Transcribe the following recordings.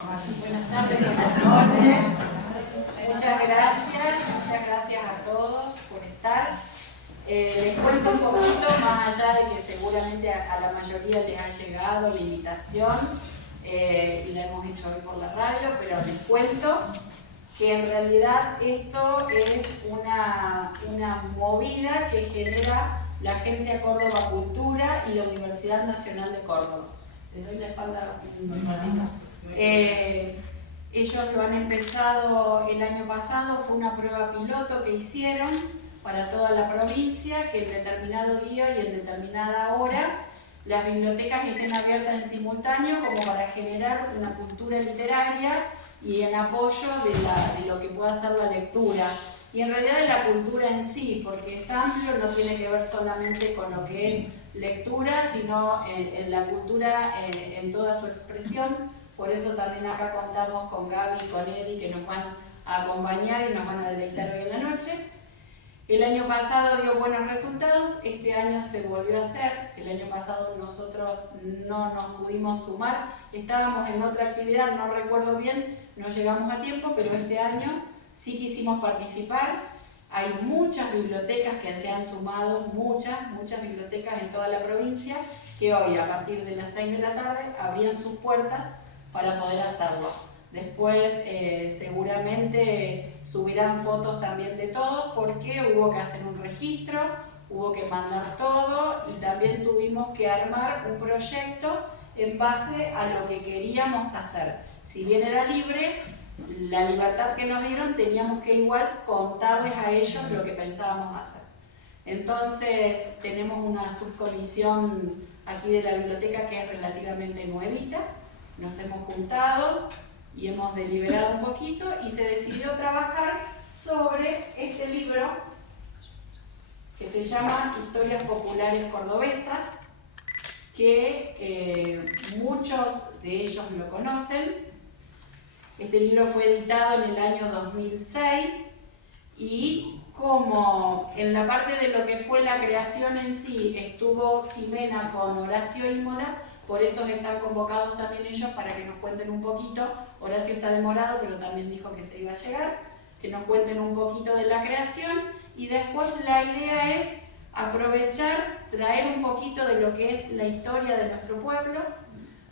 Buenas tardes, buenas noches. Muchas gracias a todos por estar. Les cuento un poquito, más allá de que seguramente a la mayoría les ha llegado la invitación y la hemos hecho hoy por la radio, pero les cuento que en realidad esto es una movida que genera la Agencia Córdoba Cultura y la Universidad Nacional de Córdoba. Les doy la espalda un ratito. Ellos lo han empezado el año pasado, fue una prueba piloto que hicieron para toda la provincia, que en determinado día y en determinada hora las bibliotecas estén abiertas en simultáneo como para generar una cultura literaria y en apoyo de lo que pueda ser la lectura. Y en realidad de la cultura en sí, porque es amplio, no tiene que ver solamente con lo que es lectura, sino en la cultura en toda su expresión. Por eso también acá contamos con Gaby y con Eddie, que nos van a acompañar y nos van a deleitar hoy en la noche. El año pasado dio buenos resultados, este año se volvió a hacer. El año pasado nosotros no nos pudimos sumar, estábamos en otra actividad, no recuerdo bien, no llegamos a tiempo, pero este año sí quisimos participar. Hay muchas bibliotecas que se han sumado, muchas bibliotecas en toda la provincia, que hoy a partir de las 6 de la tarde abrían sus puertas para poder hacerlo. Después seguramente subirán fotos también de todo, porque hubo que hacer un registro, hubo que mandar todo y también tuvimos que armar un proyecto en base a lo que queríamos hacer. Si bien era libre, la libertad que nos dieron teníamos que igual contarles a ellos lo que pensábamos hacer. Entonces tenemos una subcomisión aquí de la biblioteca que es relativamente nuevita. Nos hemos juntado y hemos deliberado un poquito y se decidió trabajar sobre este libro que se llama Historias Populares Cordobesas, que muchos de ellos lo conocen. Este libro fue editado en el año 2006 y como en la parte de lo que fue la creación en sí estuvo Jimena con Horacio Imola, por eso están convocados también ellos para que nos cuenten un poquito. Horacio está demorado, pero también dijo que se iba a llegar, que nos cuenten un poquito de la creación y después la idea es aprovechar, traer un poquito de lo que es la historia de nuestro pueblo,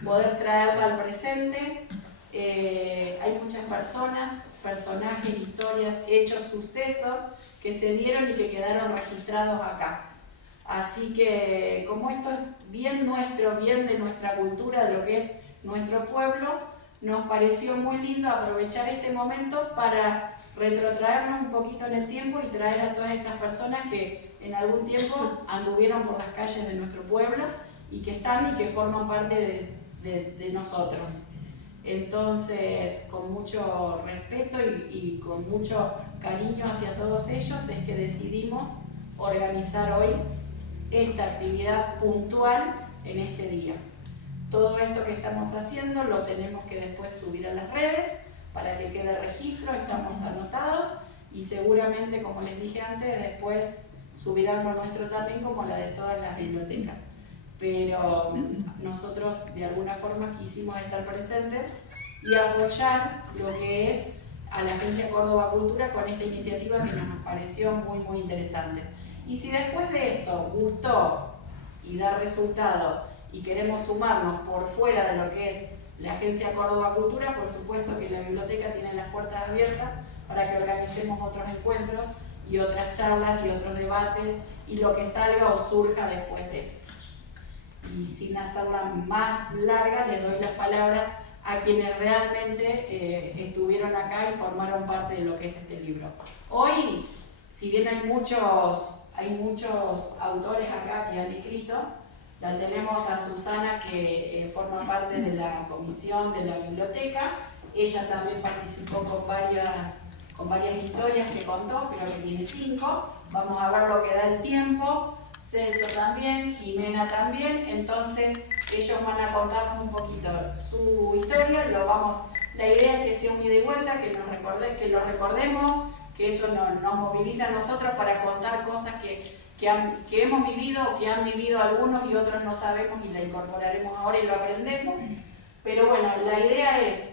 poder traerla al presente. Hay muchas personas, personajes, historias, hechos, sucesos que se dieron y que quedaron registrados acá. Así que como esto es bien nuestro, bien de nuestra cultura, de lo que es nuestro pueblo, nos pareció muy lindo aprovechar este momento para retrotraernos un poquito en el tiempo y traer a todas estas personas que en algún tiempo anduvieron por las calles de nuestro pueblo y que están y que forman parte de nosotros. Entonces, con mucho respeto y con mucho cariño hacia todos ellos es que decidimos organizar hoy esta actividad puntual en este día. Todo esto que estamos haciendo lo tenemos que después subir a las redes para que quede registro, estamos anotados y seguramente, como les dije antes, después subirán lo nuestro también como la de todas las bibliotecas. Pero nosotros de alguna forma quisimos estar presentes y apoyar lo que es a la Agencia Córdoba Cultura con esta iniciativa que nos pareció muy interesante. Y si después de esto gustó y da resultado y queremos sumarnos por fuera de lo que es la Agencia Córdoba Cultura, por supuesto que la biblioteca tiene las puertas abiertas para que organicemos otros encuentros y otras charlas y otros debates y lo que salga o surja después de esto. Y sin hacerla más larga, les doy las palabras a quienes realmente estuvieron acá y formaron parte de lo que es este libro. Hoy, si bien hay muchos autores acá que han escrito, la tenemos a Susana que forma parte de la comisión de la biblioteca. Ella también participó con varias historias que contó, creo que tiene 5. Vamos a ver lo que da el tiempo. Celso también, Jimena también. Entonces ellos van a contarnos un poquito su historia. La idea es que sea un ida y vuelta, que lo recordemos, que eso nos moviliza a nosotros para contar cosas que hemos vivido o que han vivido algunos y otros no sabemos y la incorporaremos ahora y lo aprendemos. Pero bueno, la idea es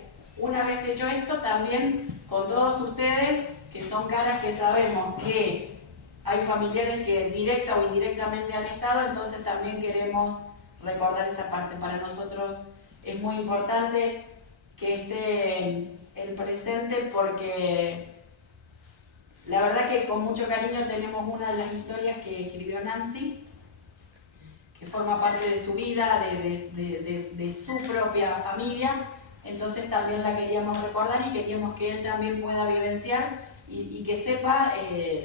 hecho esto también con todos ustedes, que son caras que sabemos que hay familiares que directa o indirectamente han estado, entonces también queremos recordar esa parte. Para nosotros es muy importante que esté el presente, porque la verdad que con mucho cariño tenemos una de las historias que escribió Nancy, que forma parte de su vida, de su propia familia, entonces también la queríamos recordar y queríamos que él también pueda vivenciar y que sepa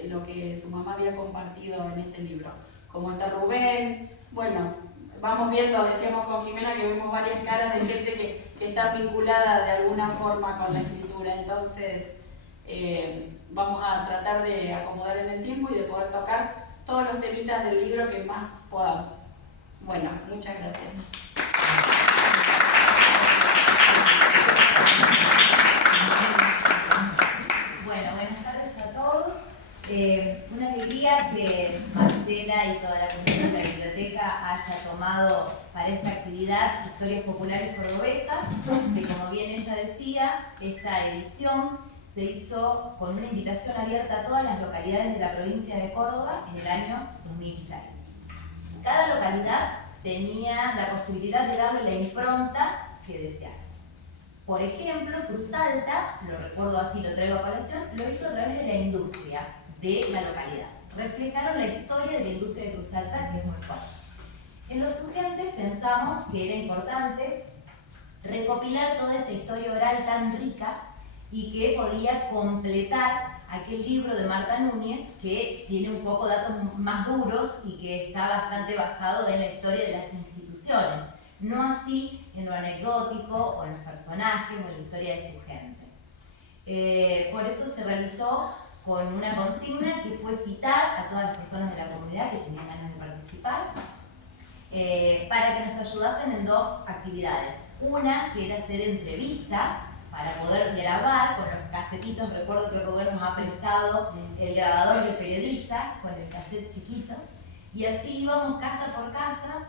lo que su mamá había compartido en este libro. Como está Rubén, bueno, vamos viendo, decíamos con Jimena que vemos varias caras de gente que está vinculada de alguna forma con la escritura, entonces vamos a tratar de acomodar en el tiempo y de poder tocar todos los temitas del libro que más podamos. Bueno, muchas gracias. Bueno, buenas tardes a todos. Una alegría que Marcela y toda la comunidad de la biblioteca haya tomado para esta actividad Historias Populares Cordobesas, que como bien ella decía, esta edición se hizo con una invitación abierta a todas las localidades de la provincia de Córdoba en el año 2006. Cada localidad tenía la posibilidad de darle la impronta que deseara. Por ejemplo, Cruz Alta, lo recuerdo así, lo traigo a colación, lo hizo a través de la industria de la localidad. Reflejaron la historia de la industria de Cruz Alta, que es muy fuerte. En Los Urgentes pensamos que era importante recopilar toda esa historia oral tan rica y que podía completar aquel libro de Marta Núñez que tiene un poco datos más duros y que está bastante basado en la historia de las instituciones, no así en lo anecdótico o en los personajes o en la historia de su gente. Por eso se realizó con una consigna que fue citar a todas las personas de la comunidad que tenían ganas de participar para que nos ayudasen en dos actividades. Una que era hacer entrevistas para poder grabar con los casetitos. Recuerdo que Rubén nos ha prestado el grabador de periodista con el cassette chiquito, y así íbamos casa por casa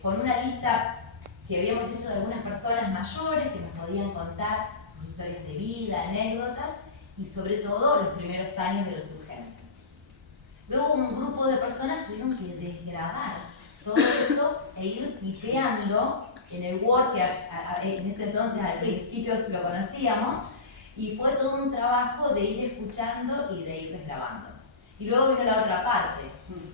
con una lista que habíamos hecho de algunas personas mayores que nos podían contar sus historias de vida, anécdotas y sobre todo los primeros años de Los Urgentes. Luego un grupo de personas tuvieron que desgrabar todo eso e ir tipeando en el Word, que en ese entonces al principio lo conocíamos, y fue todo un trabajo de ir escuchando y de ir desgrabando. Y luego vino la otra parte,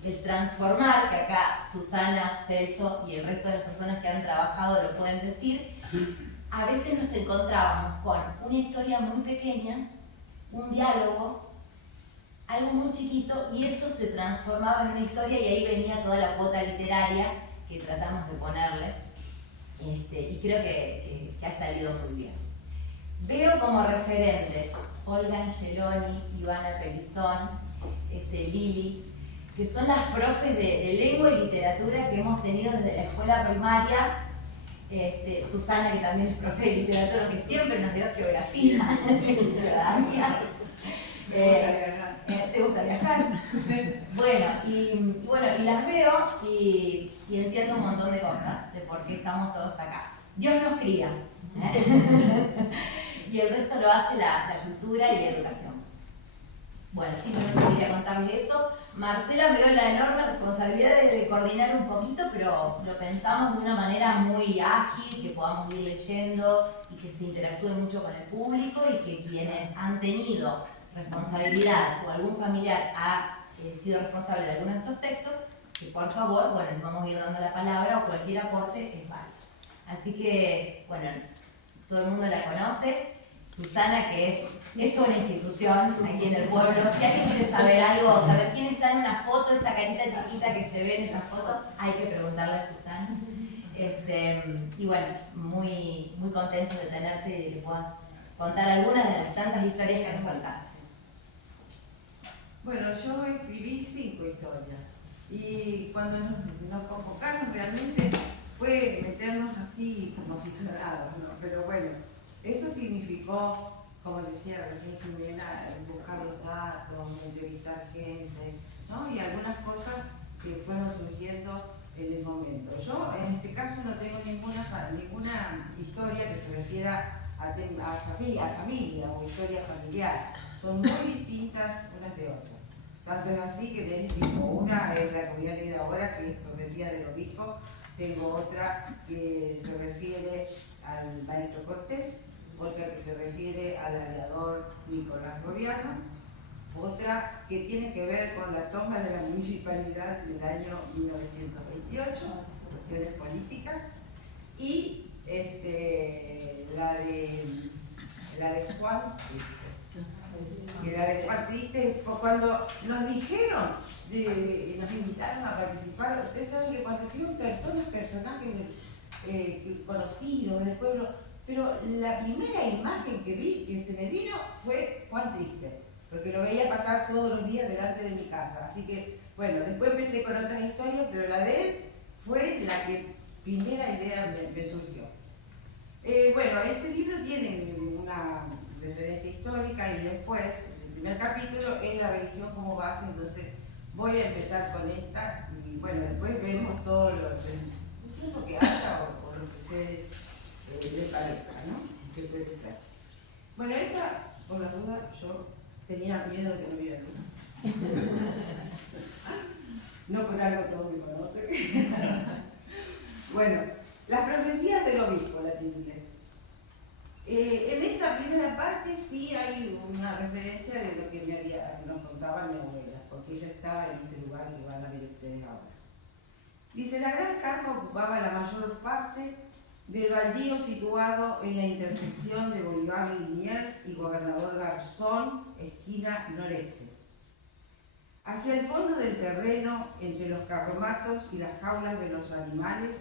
el transformar, que acá Susana, Celso y el resto de las personas que han trabajado lo pueden decir. A veces nos encontrábamos con una historia muy pequeña, un diálogo, algo muy chiquito, y eso se transformaba en una historia, y ahí venía toda la cuota literaria que tratamos de ponerle. Y creo que ha salido muy bien. Veo como referentes Olga Angeloni, Ivana Pelizón, Lili, que son las profes de lengua y literatura que hemos tenido desde la escuela primaria. Susana, que también es profe de literatura, que siempre nos dio geografía y ciudadanía. ¿Te gusta viajar? Bueno, y las veo y entiendo un montón de cosas de por qué estamos todos acá. Dios nos cría, y el resto lo hace la cultura y la educación. Bueno, simplemente quería contarles eso. Marcela me dio la enorme responsabilidad de coordinar un poquito, pero lo pensamos de una manera muy ágil, que podamos ir leyendo y que se interactúe mucho con el público, y que quienes han tenido responsabilidad o algún familiar ha sido responsable de alguno de estos textos, que por favor, bueno, nos vamos a ir dando la palabra, o cualquier aporte es válido. Así que, bueno, todo el mundo la conoce. Susana, que es una institución aquí en el pueblo. Si alguien quiere saber algo, saber quién está en una foto, esa carita chiquita que se ve en esa foto, hay que preguntarle a Susana. Y bueno, muy, muy contento de tenerte y de que puedas contar algunas de las tantas historias que nos contaste. Bueno, yo escribí 5 historias, y cuando nos convocaron realmente fue meternos así como aficionados, ¿no? Pero bueno, eso significó, como decía recién Jimena, buscar los datos, entrevistar gente, ¿no? Y algunas cosas que fueron surgiendo en el momento. Yo en este caso no tengo ninguna historia que se refiera a familia o historia familiar. Son muy distintas unas de otras. Tanto es así que les digo, una es la que voy a leer ahora, que es Profecía del Obispo. Tengo otra que se refiere al maestro Cortés, otra que se refiere al aviador Nicolás Gobierno, otra que tiene que ver con la toma de la municipalidad del año 1928, cuestiones políticas, y la de Juan Triste. Que la de Juan Triste, cuando nos dijeron, nos invitaron a participar, ustedes saben que cuando escriben personajes conocidos del pueblo, pero la primera imagen que vi, que se me vino, fue Juan Triste, porque lo veía pasar todos los días delante de mi casa. Así que, bueno, después empecé con otras historias, pero la de él fue la que primera idea me surgió. Bueno, este libro tiene una referencia histórica y después, el primer capítulo es la religión como base, entonces voy a empezar con esta y bueno, después vemos todo lo que haya o lo que ustedes les parezca, ¿no? Que puede ser. Bueno, esta, por la duda, yo tenía miedo de que no hubiera luna. No por algo todos me conocen. Bueno, las profecías del obispo, la titulé. En esta primera parte sí hay una referencia de lo que nos contaba mi abuela, porque ella estaba en este lugar que van a ver ustedes ahora. Dice, la Gran Carpa ocupaba la mayor parte del baldío situado en la intersección de Bolívar Liniers y Gobernador Garzón, esquina noreste. Hacia el fondo del terreno, entre los carromatos y las jaulas de los animales,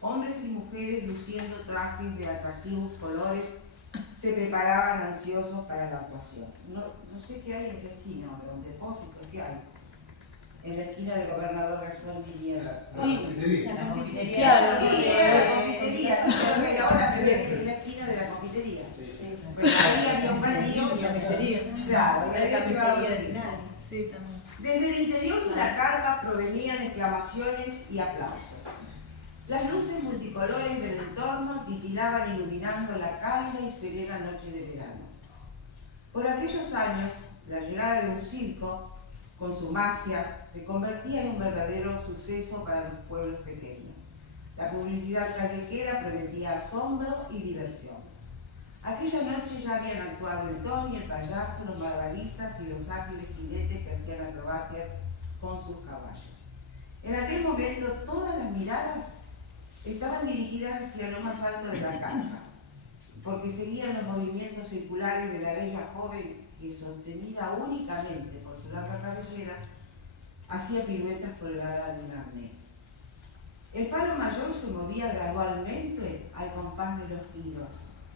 hombres y mujeres luciendo trajes de atractivos colores se preparaban ansiosos para la actuación. No sé qué hay en esa esquina, un depósito, ¿qué hay? En la esquina del Gobernador Garzón Liniers. La confitería. La confitería. Claro, sí, la confitería. Ahora en la esquina de la confitería. Bueno, ahí había un baldío. La camisería. Claro, La camisería de Linares. Sí, también. Desde el interior de la carpa provenían exclamaciones y aplausos. Las luces multicolores del entorno titilaban iluminando la cálida y serena noche de verano. Por aquellos años, la llegada de un circo, con su magia, se convertía en un verdadero suceso para los pueblos pequeños. La publicidad callejera prometía asombro y diversión. Aquella noche ya habían actuado el Tony, el payaso, los malabaristas y los ágiles jinetes que hacían acrobacias con sus caballos. En aquel momento todas las miradas estaban dirigidas hacia lo más alto de la carpa, porque seguían los movimientos circulares de la bella joven que, sostenida únicamente por su larga cabellera, hacía piruetas colgadas de un arnés. El palo mayor se movía gradualmente al compás de los giros,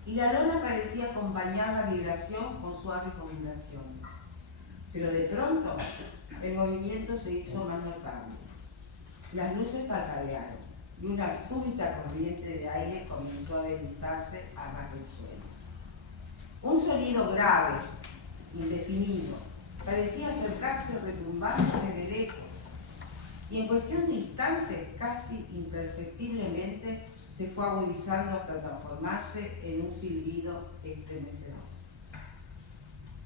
y la lona parecía acompañar la vibración con suaves ondulaciones. Pero de pronto, el movimiento se hizo más notable. Las luces parpadearon, y una súbita corriente de aire comenzó a deslizarse a ras del suelo. Un sonido grave, indefinido, parecía acercarse retumbante desde lejos, y en cuestión de instantes, casi imperceptiblemente, se fue agudizando hasta transformarse en un silbido estremecedor.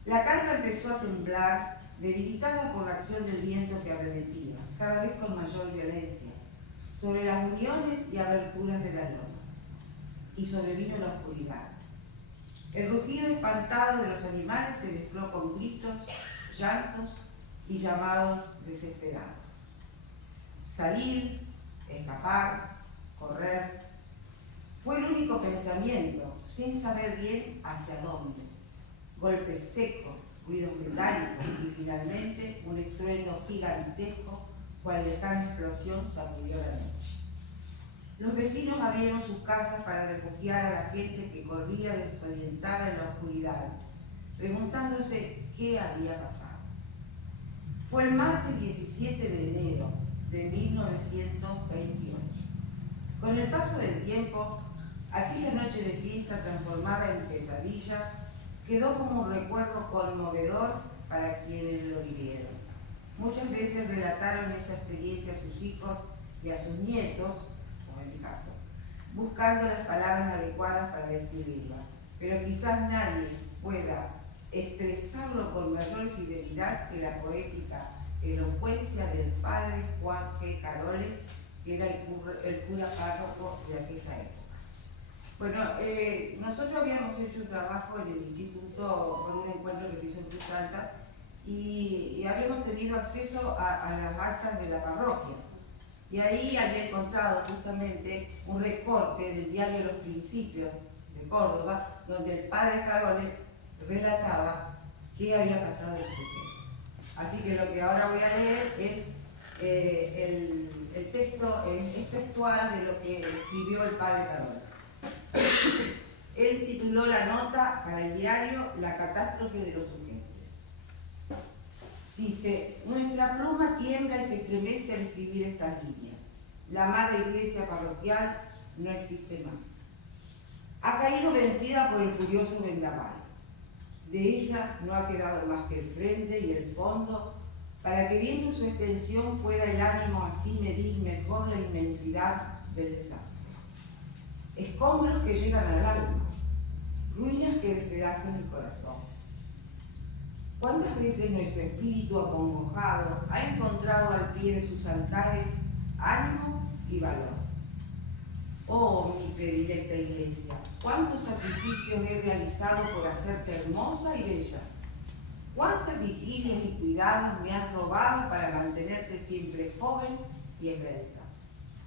La carpa empezó a temblar, debilitada por la acción del viento que arremetía, cada vez con mayor violencia, sobre las uniones y aberturas de la lona, y sobrevino la oscuridad. El rugido espantado de los animales se mezcló con gritos, llantos y llamados desesperados. Salir, escapar, correr, fue el único pensamiento, sin saber bien hacia dónde. Golpes secos, ruidos metálicos y finalmente un estruendo gigantesco, cual lejana explosión sacudió la noche. Los vecinos abrieron sus casas para refugiar a la gente que corría desorientada en la oscuridad, preguntándose qué había pasado. Fue el martes 17 de enero de 1928. Con el paso del tiempo, aquella noche de fiesta transformada en pesadilla quedó como un recuerdo conmovedor para quienes lo vivieron. Muchas veces relataron esa experiencia a sus hijos y a sus nietos, como en mi caso, buscando las palabras adecuadas para describirla. pero quizás nadie pueda expresarlo con mayor fidelidad que la poética elocuencia del padre Juan G. Carole, que era el cura párroco de aquella época. Bueno, nosotros habíamos hecho un trabajo en el instituto con un encuentro que se hizo en Cruz Alta y habíamos tenido acceso a las actas de la parroquia. Y ahí había encontrado justamente un recorte del diario Los Principios de Córdoba, donde el padre Carole relataba qué había pasado en ese tiempo. Así que lo que ahora voy a leer es el texto, es textual de lo que escribió el padre Carole. Él tituló la nota para el diario La catástrofe de los urgentes. Dice: nuestra pluma tiembla y se estremece al escribir estas líneas. La madre iglesia parroquial no existe más. Ha caído vencida por el furioso vendaval. De ella no ha quedado más que el frente y el fondo, para que viendo su extensión pueda el ánimo así medir mejor la inmensidad del desastre. Escombros que llegan al alma, ruinas que despedazan el corazón. ¿Cuántas veces nuestro espíritu acongojado ha encontrado al pie de sus altares ánimo y valor? Oh, mi predilecta iglesia, cuántos sacrificios he realizado por hacerte hermosa y bella. Cuántas vigilias y cuidados me has robado para mantenerte siempre joven y esbelta.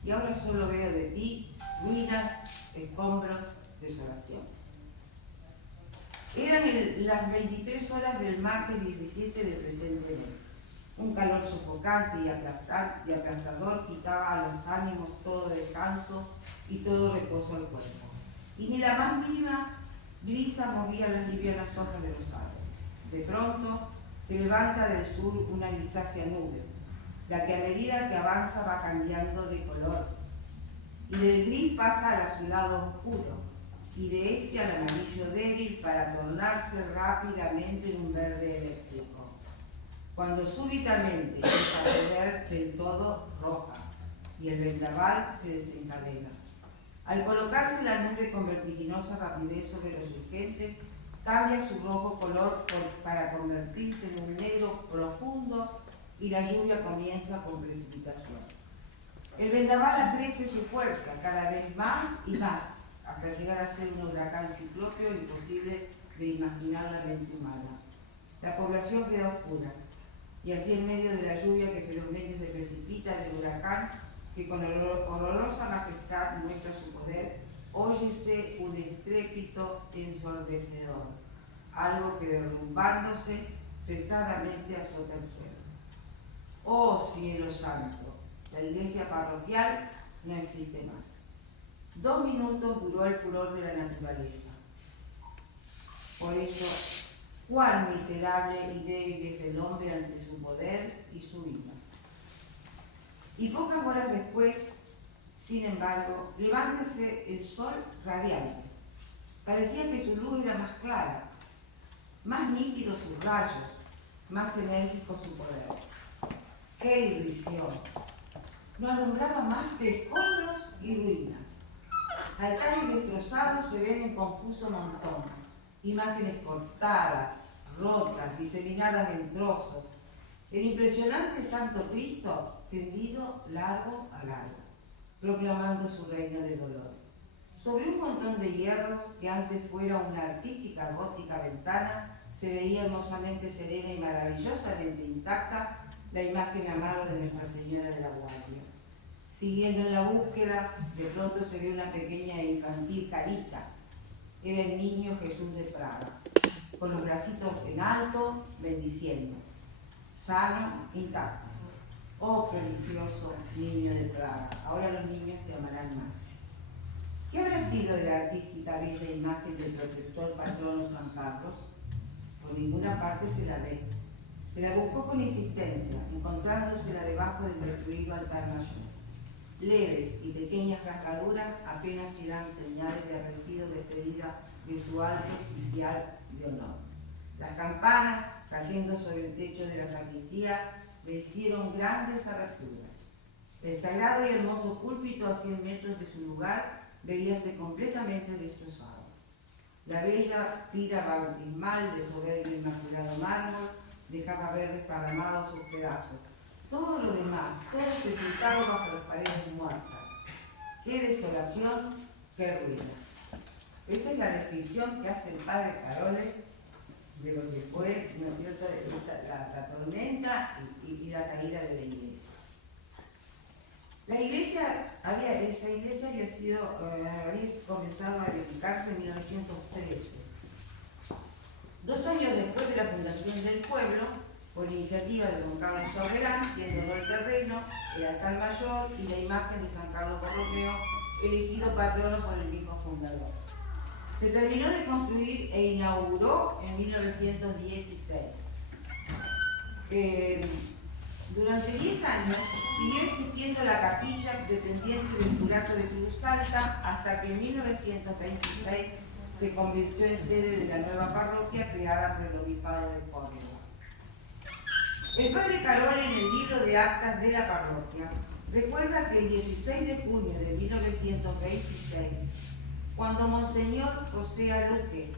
Y ahora solo veo de ti ruinas, escombros, desolación. Eran las 23 horas del martes 17 del presente mes. Un calor sofocante y aplastador quitaba a los ánimos todo descanso y todo reposo al cuerpo. Y ni la más mínima brisa movía las livianas hojas de los árboles. De pronto se levanta del sur una grisácea nube, la que a medida que avanza va cambiando de color, y del gris pasa al azulado oscuro, y de este al amarillo débil para tornarse rápidamente en un verde eléctrico, cuando súbitamente empieza a volver del todo roja, y el vendaval se desencadena. Al colocarse la nube con vertiginosa rapidez sobre los urgentes, cambia su rojo color para convertirse en un negro profundo y la lluvia comienza con precipitación. El vendaval crece su fuerza cada vez más y más, hasta llegar a ser un huracán ciclópeo imposible de imaginar la mente humana. La población queda oscura, y así en medio de la lluvia que ferozmente se precipita del huracán, que con horrorosa majestad muestra su poder, óyese un estrépito ensordecedor, algo que derrumbándose pesadamente azota el suelo. ¡Oh cielo santo! La iglesia parroquial no existe más. 2 minutos duró el furor de la naturaleza. Por eso, cuán miserable y débil es el hombre ante su poder y su vida. Y pocas horas después, sin embargo, levántese el sol radiante. Parecía que su luz era más clara, más nítidos sus rayos, más enérgico su poder. ¡Qué irrisión! No alumbraba más que escombros y ruinas. Altares destrozados se ven en confuso montón, imágenes cortadas, rotas, diseminadas en trozos. El impresionante Santo Cristo tendido largo a largo, proclamando su reino de dolor. Sobre un montón de hierros que antes fuera una artística gótica ventana, se veía hermosamente serena y maravillosamente intacta la imagen amada de Nuestra Señora de la Guardia. Siguiendo en la búsqueda, de pronto se ve una pequeña e infantil carita. Era el niño Jesús de Praga, con los bracitos en alto, bendiciendo. Sano, intacto. Oh, prodigioso niño de Praga, ahora los niños te amarán más. ¿Qué habrá sido de la artística bella imagen del protector patrono San Carlos? Por ninguna parte se la ve. Se la buscó con insistencia, encontrándosela debajo del destruido altar mayor. Leves y pequeñas rasgaduras apenas si dan señales de haber sido despedida de su alto sitial de honor. Las campanas, cayendo sobre el techo de la sacristía, le hicieron grandes aberturas. El sagrado y hermoso púlpito a 100 metros de su lugar veíase completamente destrozado. La bella pira bautismal de soberbio inmaculado mármol dejaba ver desparramados sus pedazos. Todo lo demás, todo sepultado bajo las paredes muertas. ¡Qué desolación, qué ruina! Esa es la descripción que hace el padre Carole de lo que fue, ¿no es cierto?, la tormenta y la caída de la iglesia. Esa iglesia había comenzado a edificarse en 1913. 2 años después de la fundación del pueblo, por iniciativa de don Carlos Chauvelán, quien donó el terreno, el altar mayor y la imagen de San Carlos Borromeo, elegido patrono por el mismo fundador. Se terminó de construir e inauguró en 1916. Durante 10 años siguió existiendo la capilla dependiente del curato de Cruz Alta hasta que en 1926 se convirtió en sede de la nueva parroquia creada por el Obispado de Córdoba. El padre Carole, en el libro de actas de la parroquia, recuerda que el 16 de junio de 1926, cuando Monseñor José Aluque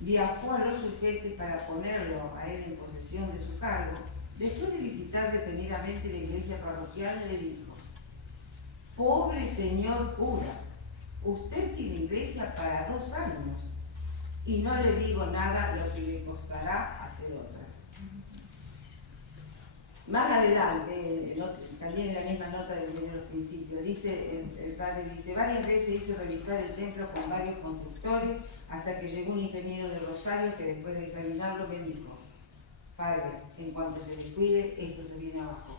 viajó a los Urgentes para ponerlo a él en posesión de su cargo, después de visitar detenidamente la iglesia parroquial, le dijo: «Pobre señor cura, usted tiene iglesia para 2 años y no le digo nada lo que le costará hacer otra». Más adelante, también en la misma nota del diario Los Principios, dice, el padre dice: «Varias veces hice revisar el templo con varios constructores hasta que llegó un ingeniero de Rosario que después de examinarlo me dijo: «Padre, en cuanto se descuide, esto se viene abajo.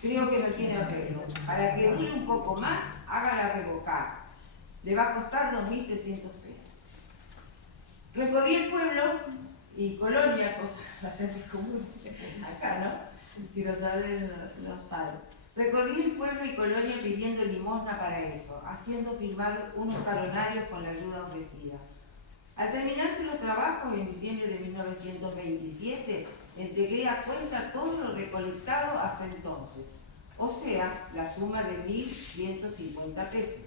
Creo que no tiene arreglo. Para que dure un poco más, hágala revocar. Le va a costar 2.300 pesos». Recorrí el pueblo y Colonia, cosa bastante común acá, ¿no?, si lo saben los padres. Recorrí el pueblo y Colonia pidiendo limosna para eso, haciendo firmar unos talonarios con la ayuda ofrecida. Al terminarse los trabajos en diciembre de 1927, entregué a cuenta todo lo recolectado hasta entonces, o sea, la suma de 1.150 pesos.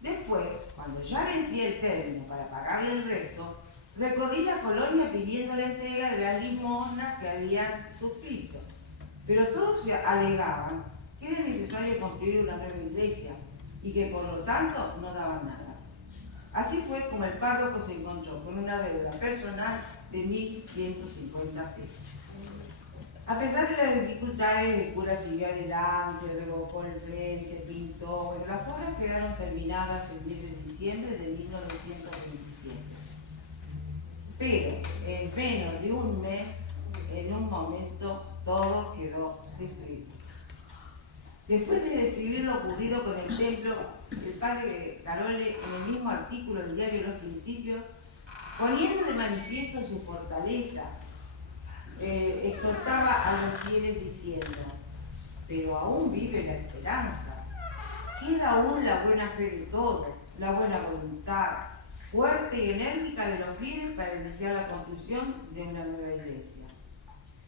Después, cuando ya vencía el término para pagarle el resto, recorrí la Colonia pidiendo la entrega de las limosnas que habían suscrito, pero todos se alegaban que era necesario construir una nueva iglesia y que por lo tanto no daban nada. Así fue como el párroco se encontró con una deuda personal de 1.150 pesos. A pesar de las dificultades, el cura siguió adelante, revocó el frente, pintó. Bueno, las obras quedaron terminadas el 10 de diciembre de 1927. Pero en menos de un mes, en un momento, todo quedó destruido. Después de describir lo ocurrido con el templo, el padre Carole, en el mismo artículo del diario Los Principios, poniendo de manifiesto su fortaleza, exhortaba a los fieles diciendo: «Pero aún vive la esperanza, queda aún la buena fe de todos, la buena voluntad fuerte y enérgica de los fieles para iniciar la construcción de una nueva iglesia.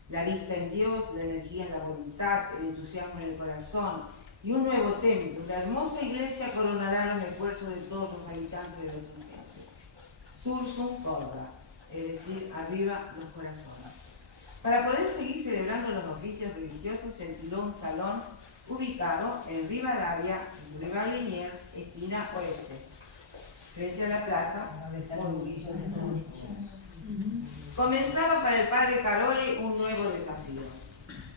La vista en Dios, la energía en la voluntad, el entusiasmo en el corazón y un nuevo templo, la hermosa iglesia coronarán el esfuerzo de todos los habitantes de los Urgentes. Sursum corda, es decir, arriba los corazones». Para poder seguir celebrando los oficios religiosos, se alquiló un salón ubicado en Rivadavia, Boulevard Liniers, esquina oeste, frente a la plaza. Comenzaba para el padre Carole un nuevo desafío.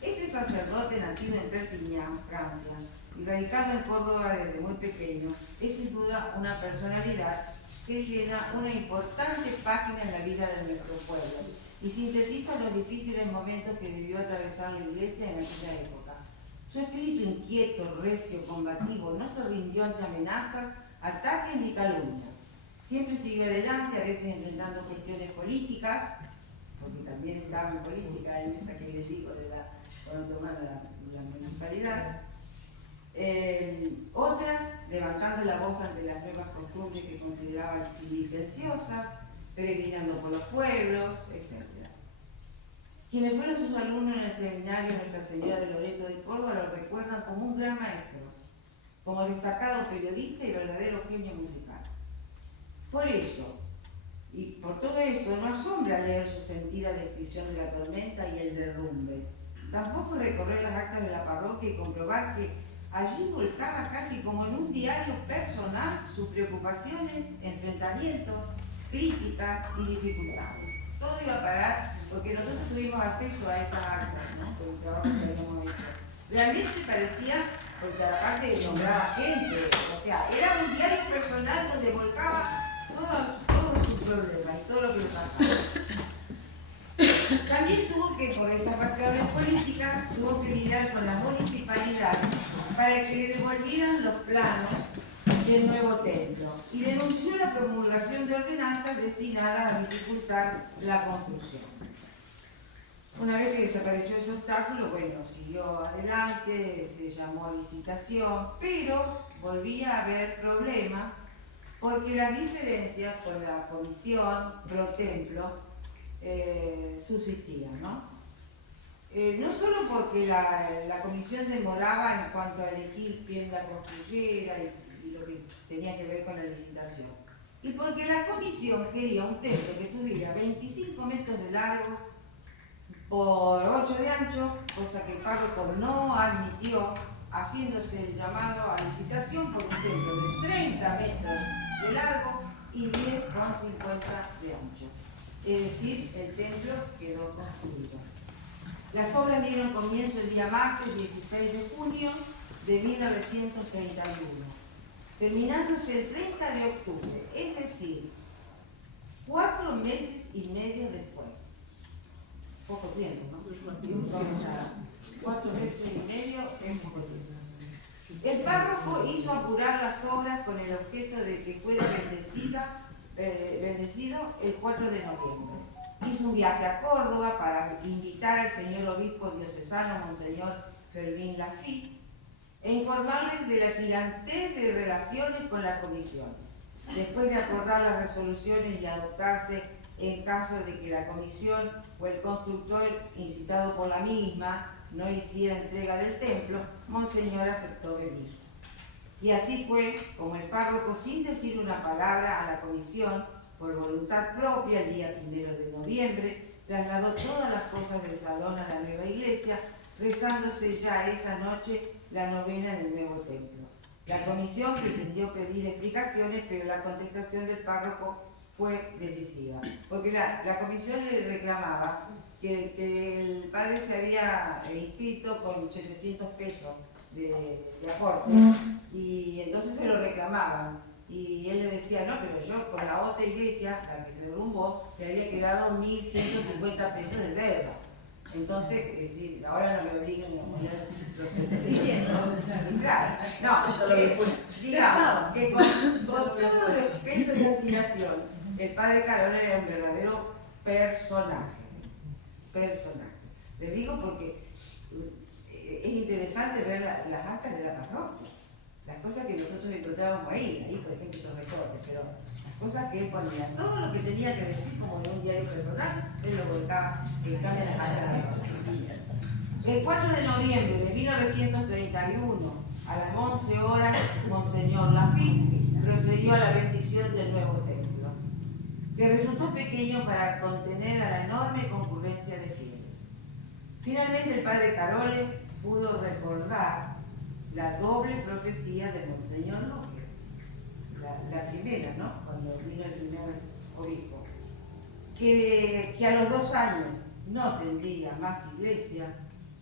Este sacerdote, nacido en Perpignan, Francia, y radicado en Córdoba desde muy pequeño, es sin duda una personalidad que llena una importante página en la vida de nuestro pueblo y sintetiza los difíciles momentos que debió atravesar la iglesia en aquella época. Su espíritu inquieto, recio, combativo, no se rindió ante amenazas, ataques ni calumnias. Siempre siguió adelante, a veces enfrentando cuestiones políticas, porque también estaba en política en esa que les digo de cuando tomaron la municipalidad. Otras levantando la voz ante las nuevas costumbres que consideraban licenciosas, peregrinando por los pueblos, etc. Quienes fueron sus alumnos en el seminario Nuestra Señora de Loreto de Córdoba lo recuerdan como un gran maestro, como destacado periodista y verdadero genio musical. Por eso, Y por todo eso no asombra leer su sentida descripción de la tormenta y el derrumbe. Tampoco recorrer las actas de la parroquia y comprobar que allí volcaba casi como en un diario personal sus preocupaciones, enfrentamientos, críticas y dificultades. Todo iba a parar porque nosotros tuvimos acceso a esas actas, ¿no? Por el trabajo que habíamos hecho. Realmente parecía, porque aparte nombraba gente, o sea, era un diario personal donde volcaba todos sus problemas y todo lo que le pasaba. También tuvo que, por esas razones políticas, tuvo que lidiar con la municipalidad para que le devolvieran los planos del nuevo templo y denunció la promulgación de ordenanzas destinadas a dificultar la construcción. Una vez que desapareció ese obstáculo, bueno, siguió adelante, se llamó a licitación, pero volvía a haber problemas porque las diferencias con la comisión pro templo subsistían, ¿no? No solo porque la comisión demoraba en cuanto a elegir quién la construyera y lo que tenía que ver con la licitación, y porque la comisión quería un templo que tuviera 25 metros de largo por 8 de ancho, cosa que el párroco no admitió, haciéndose el llamado a licitación por un templo de 30 metros de largo y 10,50 de ancho. Es decir, el templo quedó construido. Las obras dieron comienzo el día martes 16 de junio de 1931, terminándose el 30 de octubre, es decir, 4 meses y medio después. Poco tiempo, ¿no? 4 meses y medio es poco tiempo. El párroco hizo apurar las obras con el objeto de que fuera bendecido el 4 de noviembre. Hizo un viaje a Córdoba para invitar al señor obispo diocesano, Monseñor Fermín Lafitte, e informarles de la tirantez de relaciones con la comisión. Después de acordar las resoluciones y adoptarse en caso de que la comisión o el constructor, incitado por la misma, no hiciera entrega del templo, Monseñor aceptó venir. Y así fue como el párroco, sin decir una palabra a la comisión, por voluntad propia, el día 1 de noviembre, trasladó todas las cosas del salón a la nueva iglesia, rezándose ya esa noche la novena en el nuevo templo. La comisión pretendió pedir explicaciones, pero la contestación del párroco fue decisiva, porque la comisión le reclamaba que el padre se había inscrito con 700 pesos de aporte, y entonces se lo reclamaban. Y él le decía, no, pero yo con la otra iglesia, la que se derrumbó, me había quedado 1.150 pesos de deuda. Entonces, es decir, ahora no me obliguen a poner los 700. Claro, no, digamos que con todo respeto y admiración, el padre Carola era un verdadero personaje. Les digo porque es interesante ver las actas de la parroquia. Las cosas que nosotros encontrábamos ahí por ejemplo esos recortes, pero las cosas que él ponía, todo lo que tenía que decir como en un diario personal, él lo volcaba en las actas de la parroquia. El 4 de noviembre de 1931, a las 11 horas, Monseñor Lafitte procedió a la bendición del nuevo templo, que resultó pequeño para contener a la enorme concurrencia de fieles. Finalmente el padre Carole pudo recordar la doble profecía de Monseñor López, la primera, ¿no? Cuando vino el primer obispo, que a los 2 años no tendría más iglesia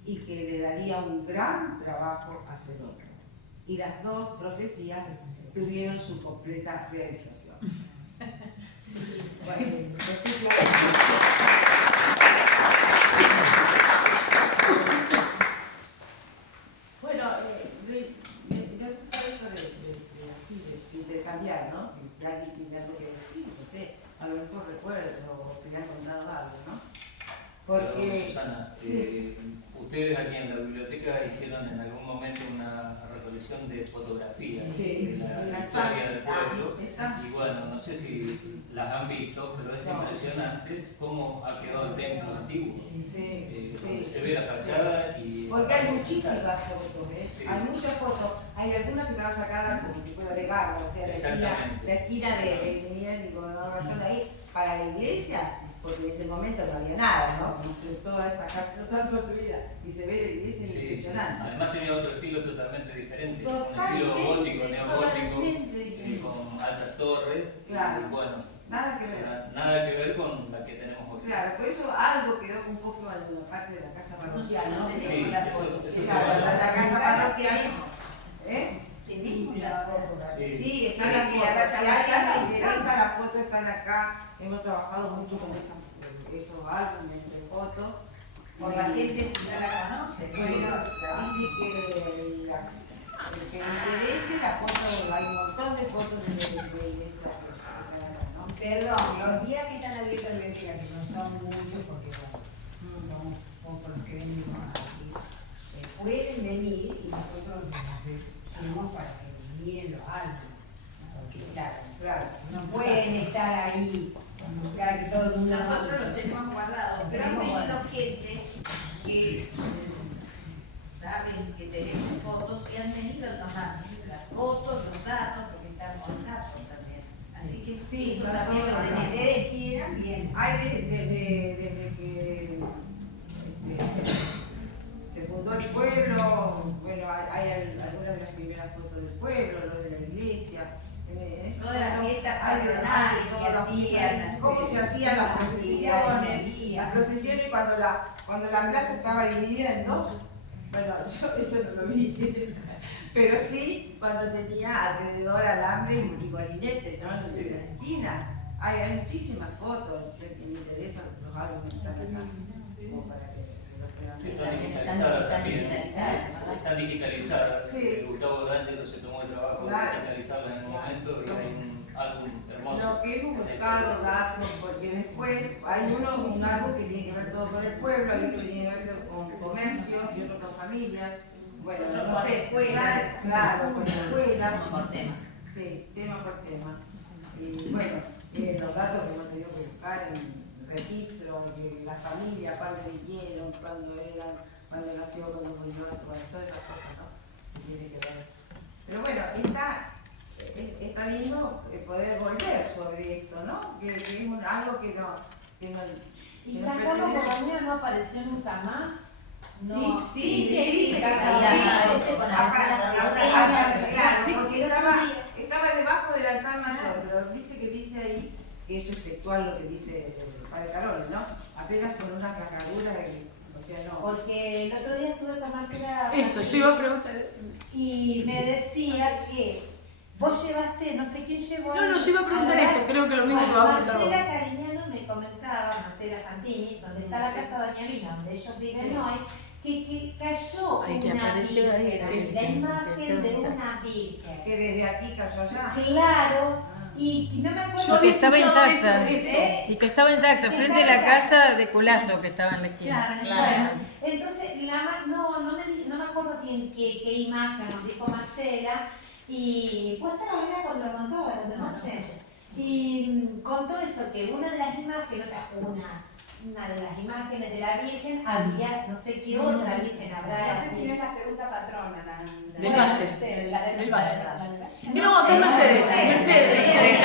y que le daría un gran trabajo hacer otra. Y las dos profecías tuvieron su completa realización. Bueno, me gusta esto de intercambiar, ¿no? Si alguien tiene algo que decir, no sé, a lo mejor recuerdo o me han contado algo, ¿no? Porque, pero, Susana, sí. Ustedes aquí en la biblioteca hicieron en algún momento una recolección de fotografías sí, de la historia del pueblo, y bueno, no sé si las han visto, pero es impresionante cómo ha quedado el templo antiguo, donde se ve la fachada y... Porque hay muchísimas fotos, Sí. Hay muchas fotos, hay algunas que estaban sacadas como si fuera de Garra, o sea, la esquina de Miel y Gobernador Rayón ahí, para la iglesia, porque en ese momento no había nada, ¿no? Como que toda esta casa está construida y se ve la iglesia, es Sí, impresionante. sí. Además tenía otro estilo totalmente diferente, Totalmente, un estilo gótico, neogótico, totalmente. con altas torres, Claro. y bueno, Nada que ver. nada que ver con la que tenemos hoy. Claro, por eso algo quedó un poco en la parte de la casa parroquial, ¿no? Sí, eso se Claro, va la a casa parroquial, ¿eh? Tenemos la foto. Sí. Sí, están las fotos. Si alguien le interesa, las fotos están acá. Hemos trabajado mucho con esos álbumes de fotos. Por la gente si no la conoce. Sí, así que el que le interese, la foto, hay un montón de fotos de esa ¿no? Perdón, los días que están abiertos el día, que no son muchos porque bueno, somos pocos los que venimos aquí, pueden venir y nosotros les decimos para que miren los álbumes. Porque claro, no pueden estar ahí, claro que todo el mundo. Nosotros los tenemos guardados, pero han venido gente que saben que tenemos fotos y han venido a tomar las fotos, los datos, porque están con datos también. Así que Sí, eso también lo Cuando tenemos. ustedes quieran, bien. Hay desde que se fundó el pueblo, bueno, hay algunas de las primeras fotos del pueblo, lo de la iglesia. Todas las fiestas hay patronales detalles, que hacían. cómo se hacían las procesiones. Las procesiones cuando la plaza estaba dividida en dos. Bueno, yo eso no lo vi. Pero sí, cuando tenía alrededor alambre y molinetes, ¿no? En la esquina. Hay muchísimas fotos, si me interesan los álbumes que están acá. Como para que los puedan Sí, ver. están digitalizadas también. Están digitalizadas. Sí. Gustavo D'Angelo se tomó el trabajo de Claro. digitalizarlas en un momento y hay un álbum hermoso. Lo que hemos buscado datos, porque después hay un álbum que tiene que ver todo con el pueblo, hay otro que tiene que ver con comercios y otro con familias. Bueno, Otro no con sé, escuelas. claro, con escuelas. Por temas. Sí, tema por tema. Y bueno, los datos que hemos tenido que buscar en registro, de la familia, cuándo vinieron, cuándo nació, cuándo murió, bueno, todas esas cosas, ¿no? Que tiene que ver. Pero bueno, está lindo poder volver sobre esto, ¿no? Que es algo que no. ¿Y San Carlos Borromeo no apareció nunca más? No. Sí, dice que aparece con la claro, Sí, porque estaba debajo del altar mayor, pero viste que dice ahí, que eso es textual lo que dice el padre Carol, ¿no? Apenas con una rasgadura, o sea, no. Porque el otro día estuve con Marcela Eso, yo iba a preguntar. y me decía que vos llevaste, no sé quién llevó. No, yo iba a preguntar eso, creo que lo mismo que Bueno, va a preguntar vos. Marcela Cariñano me comentaba, Marcela Fantini, donde está la casa Doña Vina, donde ellos viven hoy, que cayó Ay, que una apareció ahí, virgen, sí. la imagen de una virgen. Que desde aquí cayó allá. Claro, y no me acuerdo. Yo había estaba escuchado intacta. eso. Y que estaba intacta, frente a la casa de Culazo que estaba en la esquina. Claro, bueno, entonces no me acuerdo qué imagen nos dijo Marcela, y pues estaba acá cuando lo contaba de noche, y contó eso, que una de las imágenes, o sea, una de las imágenes de la Virgen había, no sé qué otra Virgen habrá. No sé si no es la segunda patrona, Del Valle. Del Valle. No, No, de Mercedes, de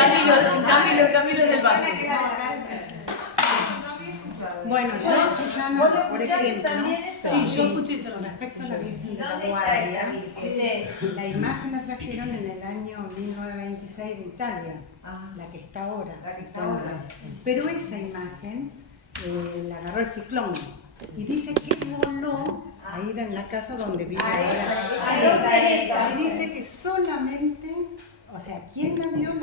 Camilo del Valle. Bueno, yo, Susana, por ejemplo, Sí, yo escuché eso. respecto a la Virgen de la ¿Dónde está esa Guardia, Virgen? la imagen la trajeron en el año 1926 de Italia, Ah, la que está ahora. la que está ahora. Pero esa imagen la agarró el ciclón y dice que voló ahí en la casa donde vive ahora. Y dice que solamente, o sea, quien la vio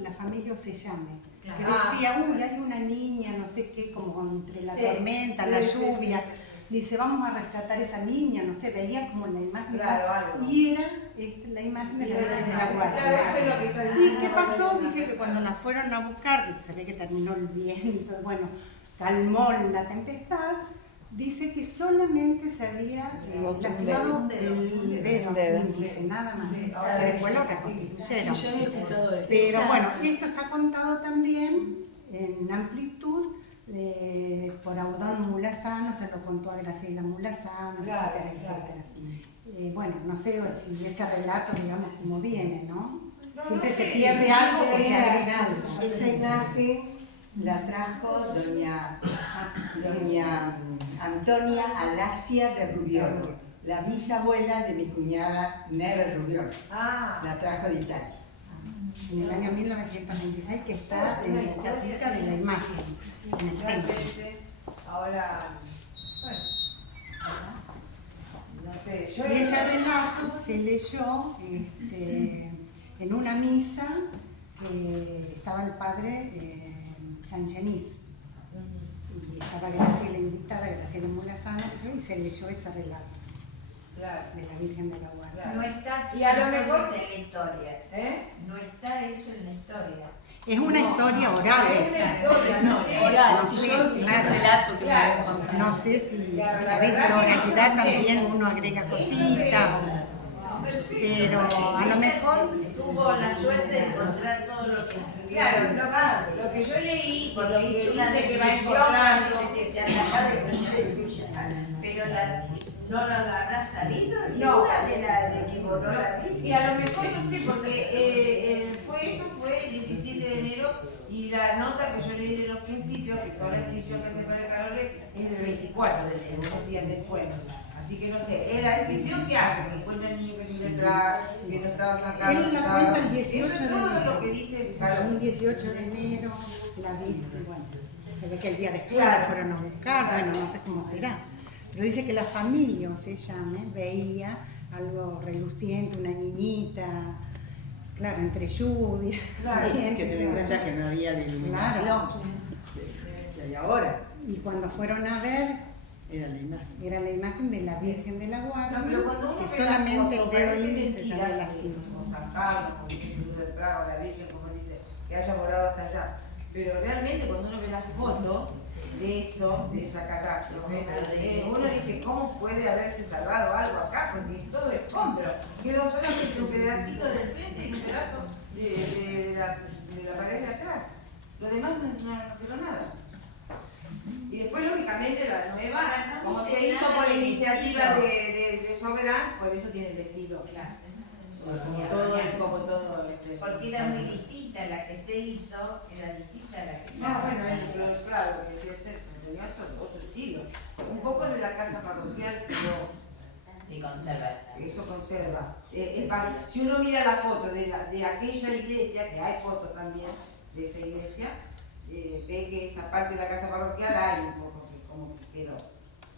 la familia Osellame. Que decía, uy, hay una niña, no sé qué, como entre la tormenta, la lluvia. Dice, vamos a rescatar esa niña, no sé, veía como la imagen. Claro, algo. Y era la imagen de la Virgen de la Guardia. Claro, eso es lo que está ¿Y diciendo. qué pasó? Dice que cuando la fueron a buscar, se ve que terminó el viento, bueno, calmó la tempestad, dice que solamente se había lastimado el dedo, dice, nada más. Que después lo reconstituyeron. Sí, yo había escuchado eso. Pero bueno, esto está contado también en amplitud por Audón Mulazano, se lo contó a Graciela Mulazano, etcétera, etcétera. Bueno, no sé si ese relato, digamos, cómo viene, ¿no? Siempre se pierde algo o se agrega algo. Esa imagen la trajo doña Antonia Alasia de Rubiolo, la bisabuela de mi cuñada Neve Rubiolo. La trajo de Italia. En el año 1926, que está en la chapita de la imagen. En el templo. Ahora, bueno, no sé, yo Y ese relato se leyó en una misa que estaba el padre Sancheniz. Y estaba Graciela invitada, Graciela Mulazano, y se leyó ese relato de la Virgen de la Guarda. No está Y a lo entonces mejor- en la historia. No está eso en la historia. Es una historia oral. Oral, No si sé, yo escuché un claro. relato que me había contado. No sé si a veces la oralidad también uno agrega cositas, pero a lo mejor Tuvo la suerte de encontrar todo lo que escribió. Claro, en el padre. lo que yo leí, por Porque lo que hizo una dice que va descripción encontrando. casi que te atajás de pero no lo habrá sabido ni duda de que voló la Biblia. Y a lo mejor no sé, porque fue el 17 de enero y la nota que yo leí de los principios, que toda la descripción que hace Padre Caroles es del 24 de enero, unos días después. Así que no sé, es la descripción que hace, que cuenta el niño que se letra, que no estaba sacado. él la cuenta el 18 Eso es de todo enero. lo que dice Un 18 de enero, la Virgen, bueno, se ve que el día después Claro. la fueron a buscar, bueno, no sé cómo será. Pero dice que la familia, o se llame, veía algo reluciente, una niñita, claro, entre lluvia. Claro. bien, Que tener en cuenta que no había la iluminación Claro. que hay ahora. Y cuando fueron a ver, Era la imagen. era la imagen de la Virgen de la Guarda, No, pero cuando uno que ve solamente la el foto, dedo parece índice se mentira había que lastimado. como San Carlos, como Cruz del Prago, la Virgen, como dice, que haya volado hasta allá. Pero realmente cuando uno ve la foto de esto, de esa catástrofe, uno dice, ¿cómo puede haberse salvado algo acá? Porque es todo escombro. Quedó solamente un pedacito del frente y un pedazo de la pared de atrás. Lo demás no quedó nada. Y después, lógicamente, la nueva, No como dice se hizo nada por del iniciativa estilo. de Soberán, por eso tiene el estilo. Como todo. Porque era muy distinta, la que se hizo era distinta a la que se No, bueno, claro, que debe ser tenía otro estilo. Un poco de la casa parroquial, pero Sí, conserva esa. eso conserva. Si uno mira la foto de aquella iglesia, que hay fotos también de esa iglesia, ve que esa parte de la casa parroquial hay un poco que como que quedó.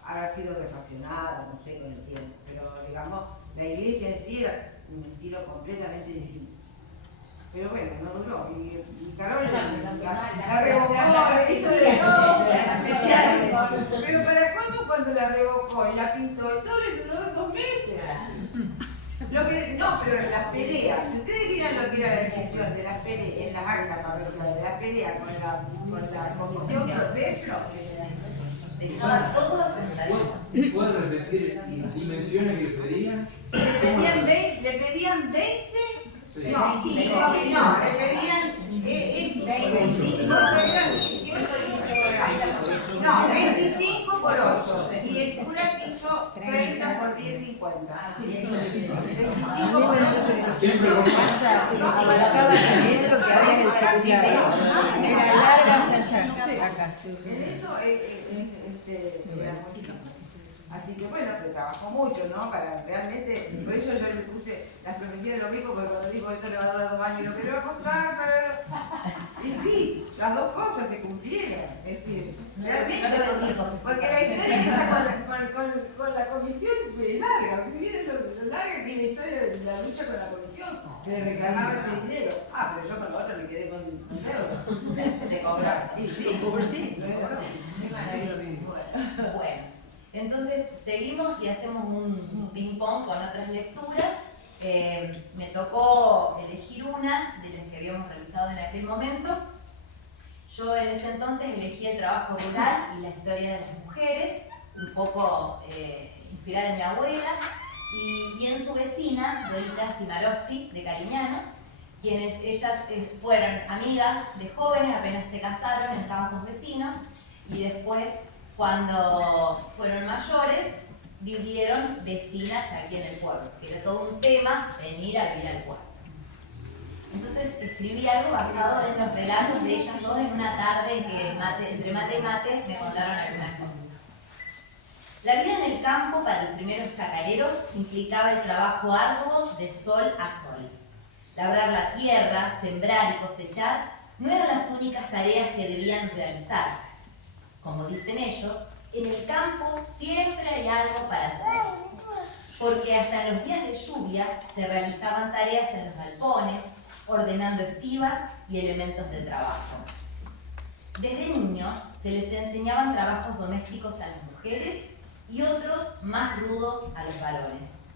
Habrá sido refaccionada, no sé, con el tiempo, pero digamos, la iglesia en sí era un estilo completamente distinto. Pero bueno, no duró. Y Carol la revocó, le hizo de todo. Pero para colmo, cuando la revocó y la pintó, y todo le duró 2 meses. No, pero en las peleas, si ustedes vieran lo que era la discusión de las peleas, en las actas parroquiales, de las peleas con la comisión de los templos, Estaban todos sentados. ¿Puedes repetir las dimensiones que le pedían? le pedían 20. Sí. No, 25, no, le pedían 25, no, 25 por 8 y el cura quiso 30 por 10, 50. 25 por 8. Siempre lo Abarcaba eso que había que discutir. Era larga hasta allá. Acá. En eso era muy. Así que bueno, pero trabajó mucho, ¿no? Para realmente, por eso yo le puse las profecías de lo mismo, porque cuando dijo esto le va a durar 2 años, y lo que le va a costar, y sí, las dos cosas se cumplieron. Es decir, realmente, porque la historia esa con la comisión fue larga, miren lo larga que es la historia de la lucha con la comisión, que le reclamaba ese dinero. Ah, pero yo con lo otro me quedé con deuda de cobrar. Y sí, se cobró. Bueno, entonces seguimos y hacemos un ping-pong con otras lecturas. Me tocó elegir una de las que habíamos realizado en aquel momento. Yo en ese entonces elegí el trabajo rural y la historia de las mujeres, un poco inspirada en mi abuela, y en su vecina, Dorita Cimarosti, de Cariñano, quienes ellas fueron amigas de jóvenes, apenas se casaron en campos vecinos, y después, cuando fueron mayores, vivieron vecinas aquí en el pueblo, que era todo un tema venir a vivir al pueblo. Entonces escribí algo basado en los relatos de ellas dos en una tarde en que entre mate y mate me contaron algunas cosas. La vida en el campo para los primeros chacareros implicaba el trabajo arduo de sol a sol. Labrar la tierra, sembrar y cosechar no eran las únicas tareas que debían realizar. Como dicen ellos, en el campo siempre hay algo para hacer, porque hasta en los días de lluvia se realizaban tareas en los galpones, ordenando estivas y elementos de trabajo. Desde niños se les enseñaban trabajos domésticos a las mujeres y otros más rudos a los varones.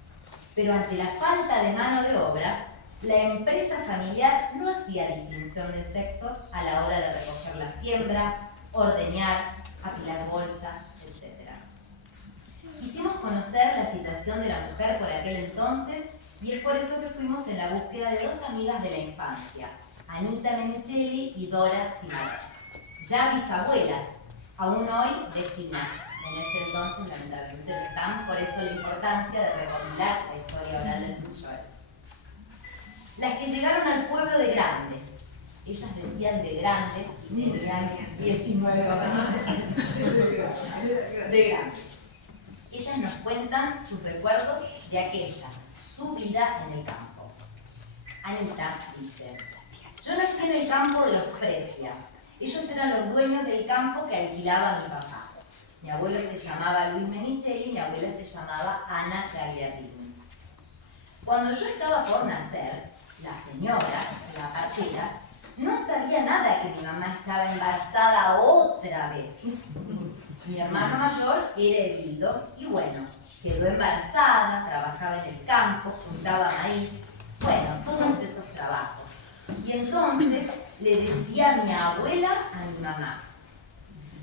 Pero ante la falta de mano de obra, la empresa familiar no hacía distinción de sexos a la hora de recoger la siembra, ordeñar, apilar bolsas, etc. Quisimos conocer la situación de la mujer por aquel entonces y es por eso que fuimos en la búsqueda de dos amigas de la infancia, Anita Menichelli y Dora Simara, ya bisabuelas, aún hoy vecinas. En ese entonces lamentablemente no están, por eso la importancia de recopilar la historia oral del Fulloes. Las que llegaron al pueblo de Grandes, ellas decían de Grandes y tenían 19 años. De Grandes. Ellas nos cuentan sus recuerdos de aquella, su vida en el campo. Anita dice: yo nací en el campo de los Fresia. Ellos eran los dueños del campo que alquilaba mi papá. Mi abuelo se llamaba Luis Menichelli y mi abuela se llamaba Ana Gagliardini. Cuando yo estaba por nacer, la señora, la partera, no sabía nada que mi mamá estaba embarazada otra vez. Mi hermano mayor era Edildo y bueno, quedó embarazada, trabajaba en el campo, juntaba maíz, bueno, todos esos trabajos. Y entonces le decía a mi abuela a mi mamá: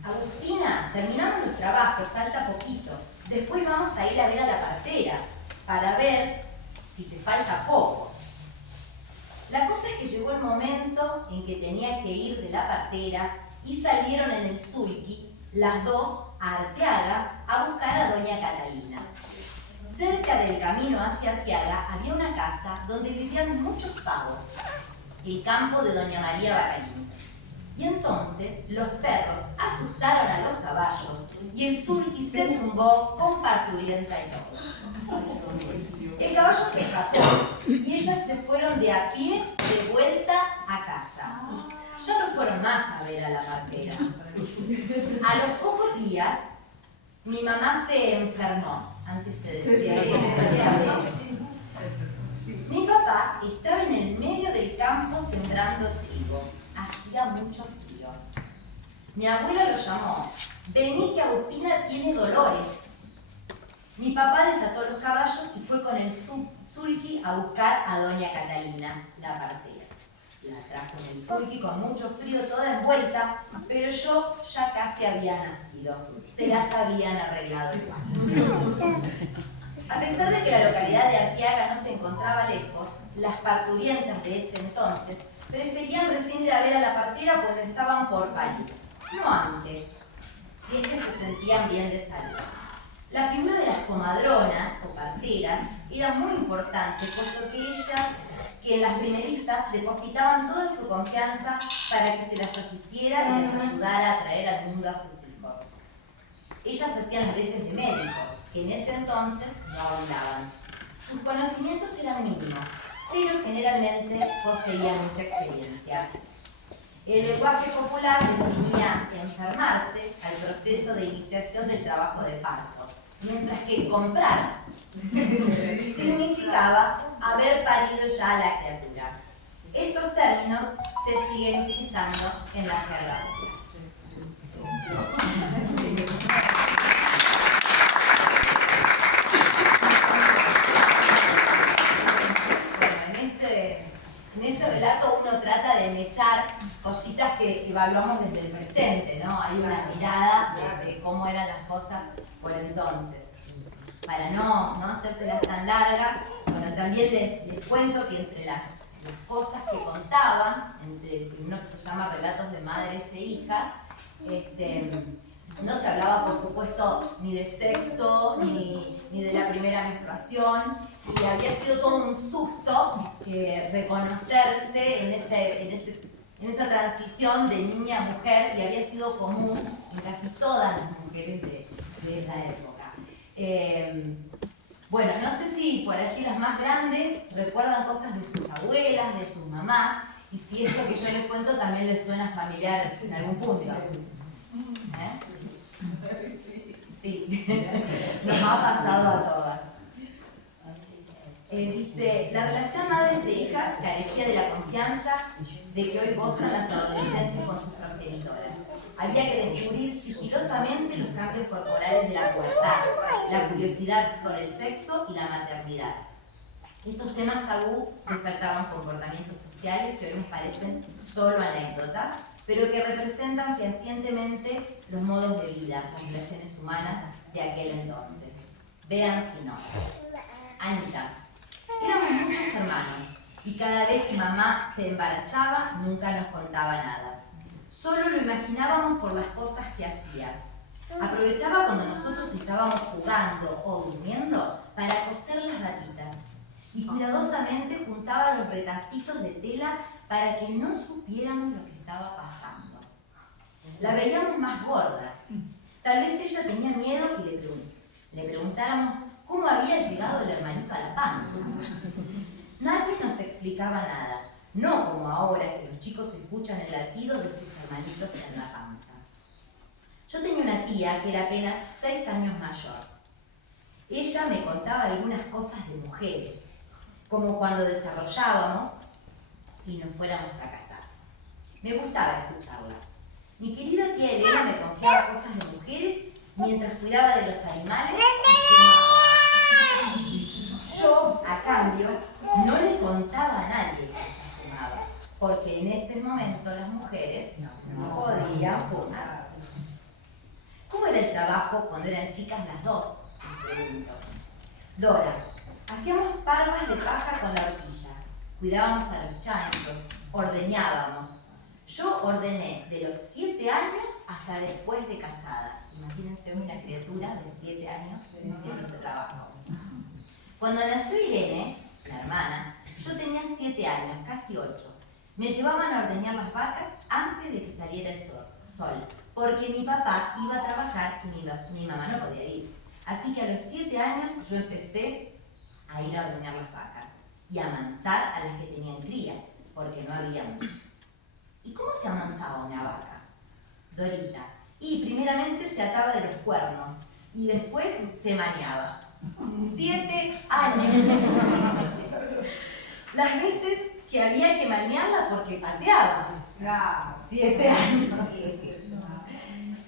Agustina, terminamos los trabajos, falta poquito. Después vamos a ir a ver a la partera para ver si te falta poco. La cosa es que llegó el momento en que tenía que ir de la partera y salieron en el sulky las dos a Arteaga a buscar a doña Catalina. Cerca del camino hacia Arteaga había una casa donde vivían muchos pavos, el campo de doña María Bacalini. Y entonces los perros asustaron a los caballos y el sulky se tumbó con parturienta y todo. El caballo se escapó y ellas se fueron de a pie de vuelta a casa. Ya no fueron más a ver a la partera. A los pocos días, mi mamá se enfermó. Antes se decía Mi papá estaba en el medio del campo sembrando trigo. Hacía mucho frío. Mi abuela lo llamó: vení que Agustina tiene dolores. Mi papá desató los caballos y fue con el sulky a buscar a doña Catalina, la partera. La trajo en el sulky con mucho frío, toda envuelta, pero yo ya casi había nacido. Se las habían arreglado igual. A pesar de que la localidad de Arteaga no se encontraba lejos, las parturientas de ese entonces preferían recién ir a ver a la partera cuando estaban por parir, no antes, si es que se sentían bien de salud. La figura de las comadronas o parteras era muy importante, puesto que ellas, que en las primerizas, depositaban toda su confianza para que se las asistiera y les ayudara a traer al mundo a sus hijos. Ellas hacían las veces de médicos, que en ese entonces no abundaban. Sus conocimientos eran mínimos, pero generalmente poseían mucha experiencia. El lenguaje popular definía enfermarse al proceso de iniciación del trabajo de parto, mientras que comprar significaba haber parido ya a la criatura. Estos términos se siguen utilizando en la jerga popular. En este relato uno trata de mechar cositas que evaluamos desde el presente, ¿no? Hay una mirada de cómo eran las cosas por entonces. Para no hacérselas tan largas, bueno, también les cuento que entre las cosas que contaban, entre uno que se llama Relatos de Madres e Hijas, No se hablaba, por supuesto, ni de sexo, ni de la primera menstruación, y había sido todo un susto reconocerse en esa transición de niña a mujer, y había sido común en casi todas las mujeres de esa época. Bueno, no sé si por allí las más grandes recuerdan cosas de sus abuelas, de sus mamás, y si esto que yo les cuento también les suena familiar en algún punto. Sí, nos ha pasado a todas. Dice, la relación madres e hijas carecía de la confianza de que hoy gozan las adolescentes con sus progenitoras. Había que descubrir sigilosamente los cambios corporales de la pubertad, la curiosidad por el sexo y la maternidad. Estos temas tabú despertaban comportamientos sociales que hoy nos parecen solo anécdotas, pero que representan fehacientemente los modos de vida, las relaciones humanas de aquel entonces. Vean si no. Anita. Éramos muchos hermanos y cada vez que mamá se embarazaba nunca nos contaba nada. Solo lo imaginábamos por las cosas que hacía. Aprovechaba cuando nosotros estábamos jugando o durmiendo para coser las batitas y cuidadosamente juntaba los retacitos de tela para que no supiéramos lo que estaba pasando. La veíamos más gorda. Tal vez ella tenía miedo y le preguntáramos cómo había llegado el hermanito a la panza. Nadie nos explicaba nada, no como ahora que los chicos escuchan el latido de sus hermanitos en la panza. Yo tenía una tía que era apenas 6 años mayor. Ella me contaba algunas cosas de mujeres, como cuando desarrollábamos y nos fuéramos a casar. Me gustaba escucharla. Mi querida tía Elena me confiaba cosas de mujeres mientras cuidaba de los animales y fumaba. Yo, a cambio, no le contaba a nadie que ella fumaba, porque en ese momento las mujeres no podían fumar. ¿Cómo era el trabajo cuando eran chicas las dos? Les pregunto. Dora, hacíamos parvas de paja con la horquilla, cuidábamos a los chanchos, ordeñábamos. Yo ordené de los 7 años hasta después de casada. Imagínense una criatura de 7 años haciendo ese trabajo. Cuando nació Irene, la hermana, yo tenía 7 años, casi 8. Me llevaban a ordeñar las vacas antes de que saliera el sol, porque mi papá iba a trabajar y mi mamá no podía ir. Así que a los 7 años yo empecé a ir a ordeñar las vacas y a amansar a las que tenían cría, porque no había muchas. ¿Y cómo se amansaba una vaca? Dorita. Y primeramente se ataba de los cuernos y después se maniaba. 7 años. Las veces que había que maniarla porque pateaba. 7 años.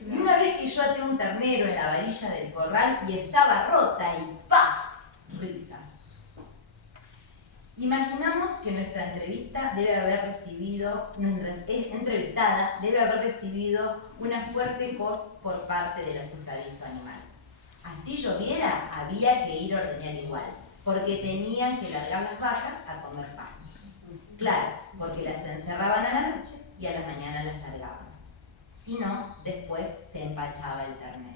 Y una vez que yo até un ternero en la varilla del corral y estaba rota y ¡paf! Risas. Imaginamos que nuestra entrevistada debe haber recibido una fuerte tos por parte del asustadizo animal. Así lloviera, había que ir a ordeñar igual, porque tenían que largar las vacas a comer pasto. Claro, porque las encerraban a la noche y a la mañana las largaban. Si no, después se empachaba el ternero.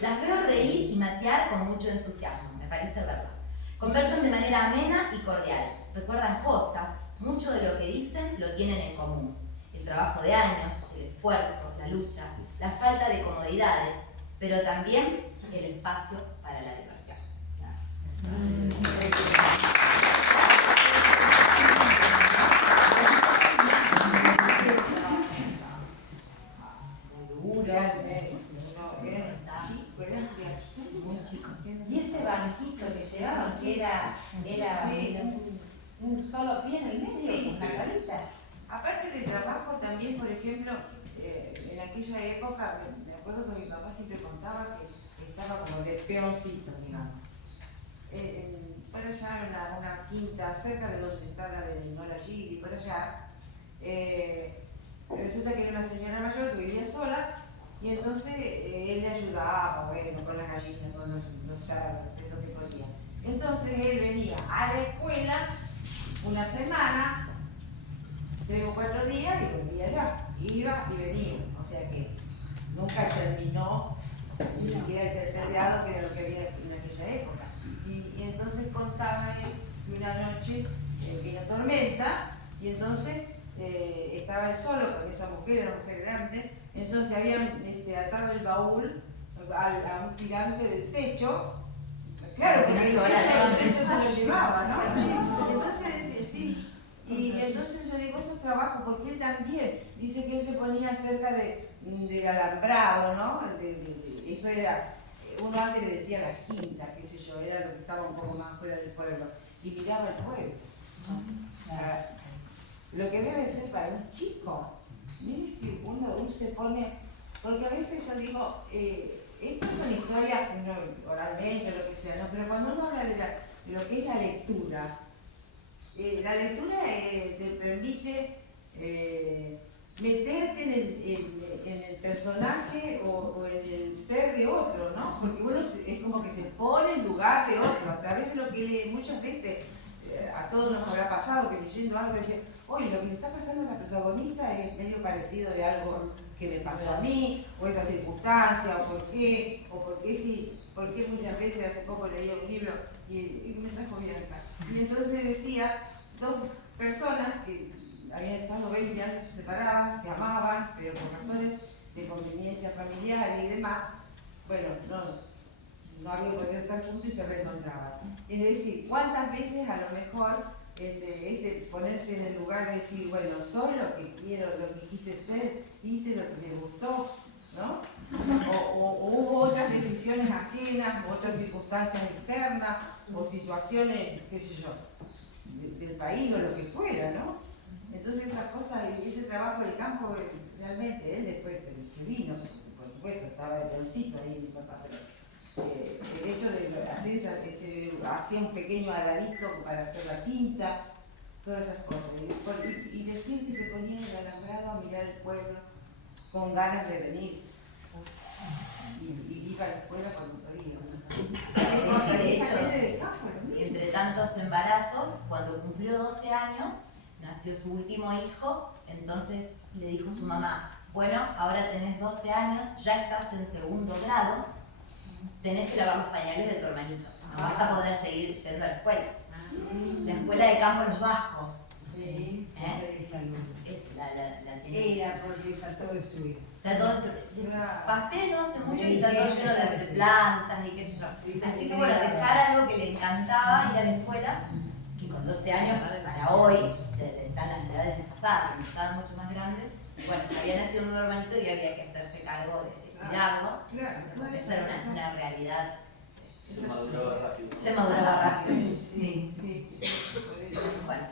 Las veo reír y matear con mucho entusiasmo, me parece verlas. Conversan de manera amena y cordial, recuerdan cosas, mucho de lo que dicen lo tienen en común. El trabajo de años, el esfuerzo, la lucha, la falta de comodidades, pero también el espacio para la diversión. Y ese banquito que llevaban, que era un solo pie en el medio, con la carita. Aparte de trabajo, también, por ejemplo, en aquella época, me acuerdo que mi papá siempre contaba que estaba como de peoncito, digamos. Por allá, en una quinta, cerca de donde está la de Nola Gili, por allá, resulta que era una señora mayor que vivía sola, y entonces él le ayudaba, bueno, con las gallinas, con los cerdos, de lo que podía. Entonces él venía a la escuela una semana, 3 o 4 días, y volvía allá. Iba y venía. O sea que no nunca terminó ni siquiera el tercer grado, que era lo que había en aquella época. Y entonces contaba él que una noche vino tormenta y entonces estaba él solo con esa mujer, una mujer grande, entonces habían atado el baúl a un tirante del techo. Claro, porque el techo se lo llevaba, ¿no? Entonces, sí. Y entonces yo digo, eso es trabajo, porque él también dice que él se ponía cerca del alambrado, ¿no? Eso era, uno antes le decía las quintas, qué sé yo, era lo que estaba un poco más fuera del pueblo. Y miraba el pueblo. Lo que debe ser para un chico. Mire si uno se pone, porque a veces yo digo, estas son historias, oralmente, lo que sea, ¿no? Pero cuando uno habla de lo que es la lectura te permite meterte en el personaje o en el ser de otro, ¿no? Porque uno es como que se pone en lugar de otro, a través de lo que lee. Muchas veces a todos nos habrá pasado que leyendo algo dice, oye, lo que le está pasando a la protagonista es medio parecido de algo que me pasó a mí, o esa circunstancia, o por qué muchas veces, hace poco leí un libro y me trajo bien acá. Y entonces decía, dos personas que habían estado 20 años separadas, se amaban, pero por razones de conveniencia familiar y demás, bueno, no habían podido estar juntos y se reencontraban. Es decir, ¿cuántas veces a lo mejor ese ponerse en el lugar de decir, bueno, soy lo que quiero, lo que quise ser, hice lo que me gustó, ¿no? O hubo otras decisiones ajenas, o otras circunstancias externas, o situaciones, qué sé yo, del país o lo que fuera, ¿no? Entonces esas cosas, ese trabajo del campo, realmente, él después se vino, por supuesto, estaba de bolsito ahí en mi papá, pero el hecho de hacer hacía un pequeño aradito para hacer la pinta, todas esas cosas. Y decir que se ponía en el alambrado a mirar el pueblo con ganas de venir. Y iba a la escuela cuando podía. De hecho, entre tantos embarazos, cuando cumplió 12 años, nació su último hijo, entonces le dijo su mamá, bueno, ahora tenés 12 años, ya estás en segundo grado, tenés que lavar los pañales de tu hermanito, no vas a poder seguir yendo a la escuela. La escuela de campo Los Vascos. Sí, Es la tiene. era porque está todo destruido. Está todo pasé no hace mucho y está todo lleno de plantas y qué sé yo. Así que bueno, dejar algo que le encantaba ir a la escuela, que con 12 años para hoy están las edades desfasadas, que estaban mucho más grandes. Bueno, había nacido un nuevo hermanito y había que hacerse cargo de cuidarlo. Esa era una realidad. Se maduraba rápido. Se maduraba rápido, sí. Bueno.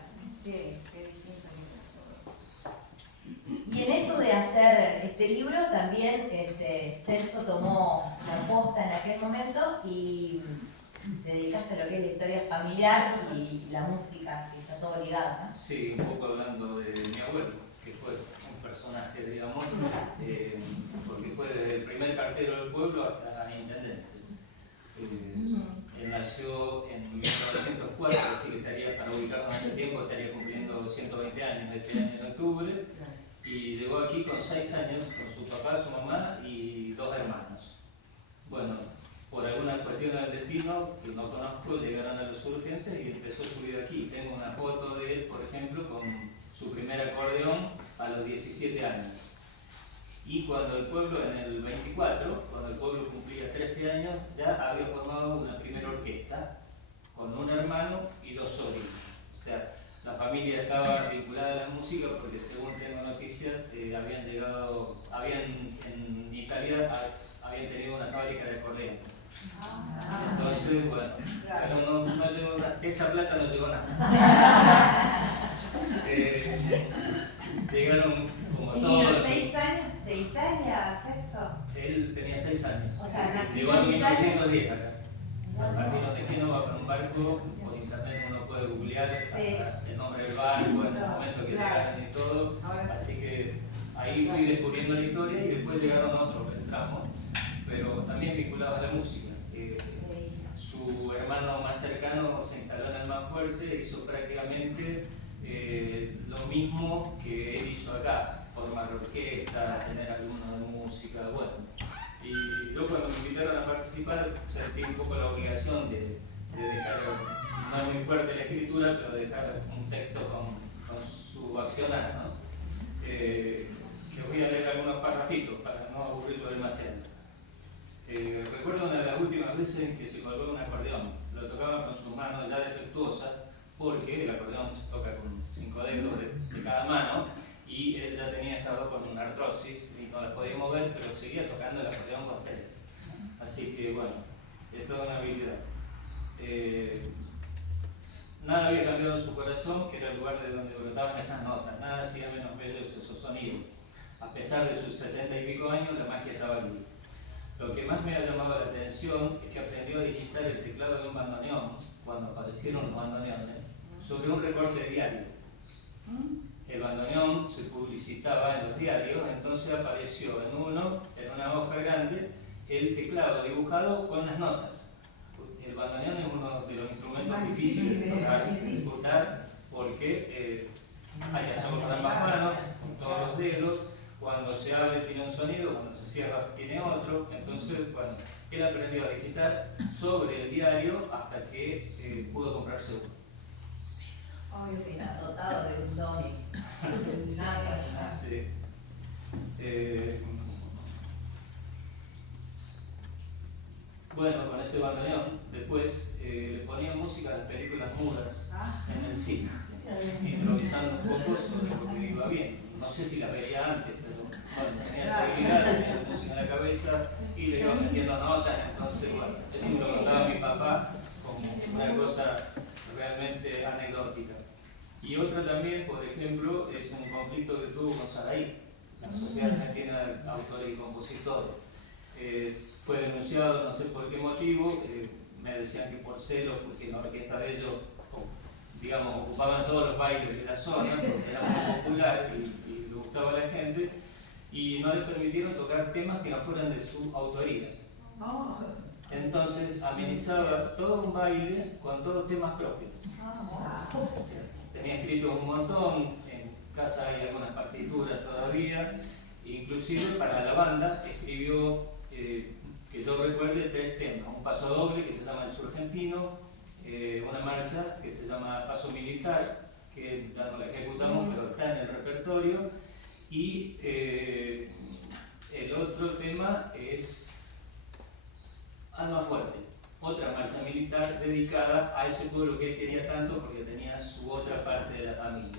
Y en esto de hacer este libro también Celso tomó la posta en aquel momento y te dedicaste a lo que es la historia familiar y la música, que está todo ligado, ¿no? Sí, un poco hablando de mi abuelo, que fue un personaje, digamos, porque fue desde el primer cartero del pueblo hasta intendente. Él nació en 1904, así que estaría, para ubicarnos en el tiempo, estaría cumpliendo 120 años este año en octubre, y llegó aquí con 6 años con su papá, su mamá y 2 hermanos. Bueno, por alguna cuestión del destino que no conozco, llegaron a Los Urgentes y empezó su vida aquí. Tengo una foto de él, por ejemplo, con su primer acordeón a los 17 años. Y cuando el pueblo, en el 24, cuando el pueblo cumplía 13 años, ya había formado una primera orquesta con un hermano y 2 sobrinos. O sea, la familia estaba vinculada a la música porque, según tengo noticias, en Italia habían tenido una fábrica de acordeones. Entonces, bueno, pero no llegó nada, esa plata no llegó nada. Llegaron como ¿Y todos. los 6 años de Italia, Celso? Él tenía 6 años. O sea, llegó nació en en Italia. 1910 acá. Martino Tejeno va con un barco, por internet uno puede googlear el nombre del barco, en el momento que llegaron y todo. Así que ahí fui descubriendo la historia y después llegaron otros del tramo, pero también vinculados a la música. Su hermano más cercano se instaló en Almafuerte, hizo prácticamente lo mismo que él hizo acá, formar orquesta, tener alumnos de música, bueno. cuando me invitaron a participar sentí un poco la obligación de dejar, no es muy fuerte la escritura, pero de dejar un texto con su accionar, ¿no? Les voy a leer algunos parrafitos para no aburrirlo demasiado. Recuerdo una de las últimas veces en que se colgó un acordeón. Lo tocaba con sus manos ya defectuosas, porque el acordeón se toca con 5 dedos de cada mano, y él ya tenía estado con una artrosis y no la podía mover, pero seguía tocando el acordeón con 3. Así que bueno, es toda una habilidad. Nada había cambiado en su corazón, que era el lugar de donde brotaban esas notas. Nada hacía menos bellos esos sonidos. A pesar de sus 70 y pico años, la magia estaba allí. Lo que más me ha llamado la atención es que aprendió a digitar el teclado de un bandoneón, cuando aparecieron los bandoneones, sobre un recorte diario. El bandoneón se publicitaba en los diarios, entonces apareció en una hoja grande, el teclado dibujado con las notas. El bandoneón es uno de los instrumentos difíciles de tocar, de ejecutar, porque hay que hacerlo con ambas manos, con todos los dedos. Cuando se abre tiene un sonido, cuando se cierra tiene otro. Entonces, bueno, él aprendió a digitar sobre el diario hasta que pudo comprarse uno. Obvio que está dotado de un don. Sí. Bueno, con ese bandoneón, después le ponían música a las películas mudas en el cine, improvisando un poco sobre lo que iba bien. No sé si la veía antes, pero bueno, tenía esa habilidad, tenía la música en la cabeza y le iba metiendo notas, entonces bueno, eso me lo contaba mi papá como una cosa realmente anecdótica. Y otra también, por ejemplo, es un conflicto que tuvo con Saraí, la Sociedad Argentina de Autores y Compositores. Fue denunciado, no sé por qué motivo, me decían que por celos, porque la orquesta de ellos, digamos, ocupaban todos los bailes de la zona, porque era muy popular y le gustaba a la gente, y no les permitieron tocar temas que no fueran de su autoría. Entonces amenizaba todo un baile con todos temas propios. Tenía escrito un montón, en casa hay algunas partituras todavía, inclusive para la banda escribió, que yo recuerde, 3 temas: un paso doble que se llama El Surgentino, una marcha que se llama Paso Militar, que ya no la ejecutamos pero está en el repertorio, y el otro tema es Alma Fuerte, otra marcha militar dedicada a ese pueblo que él quería tanto porque tenía su otra parte de la familia.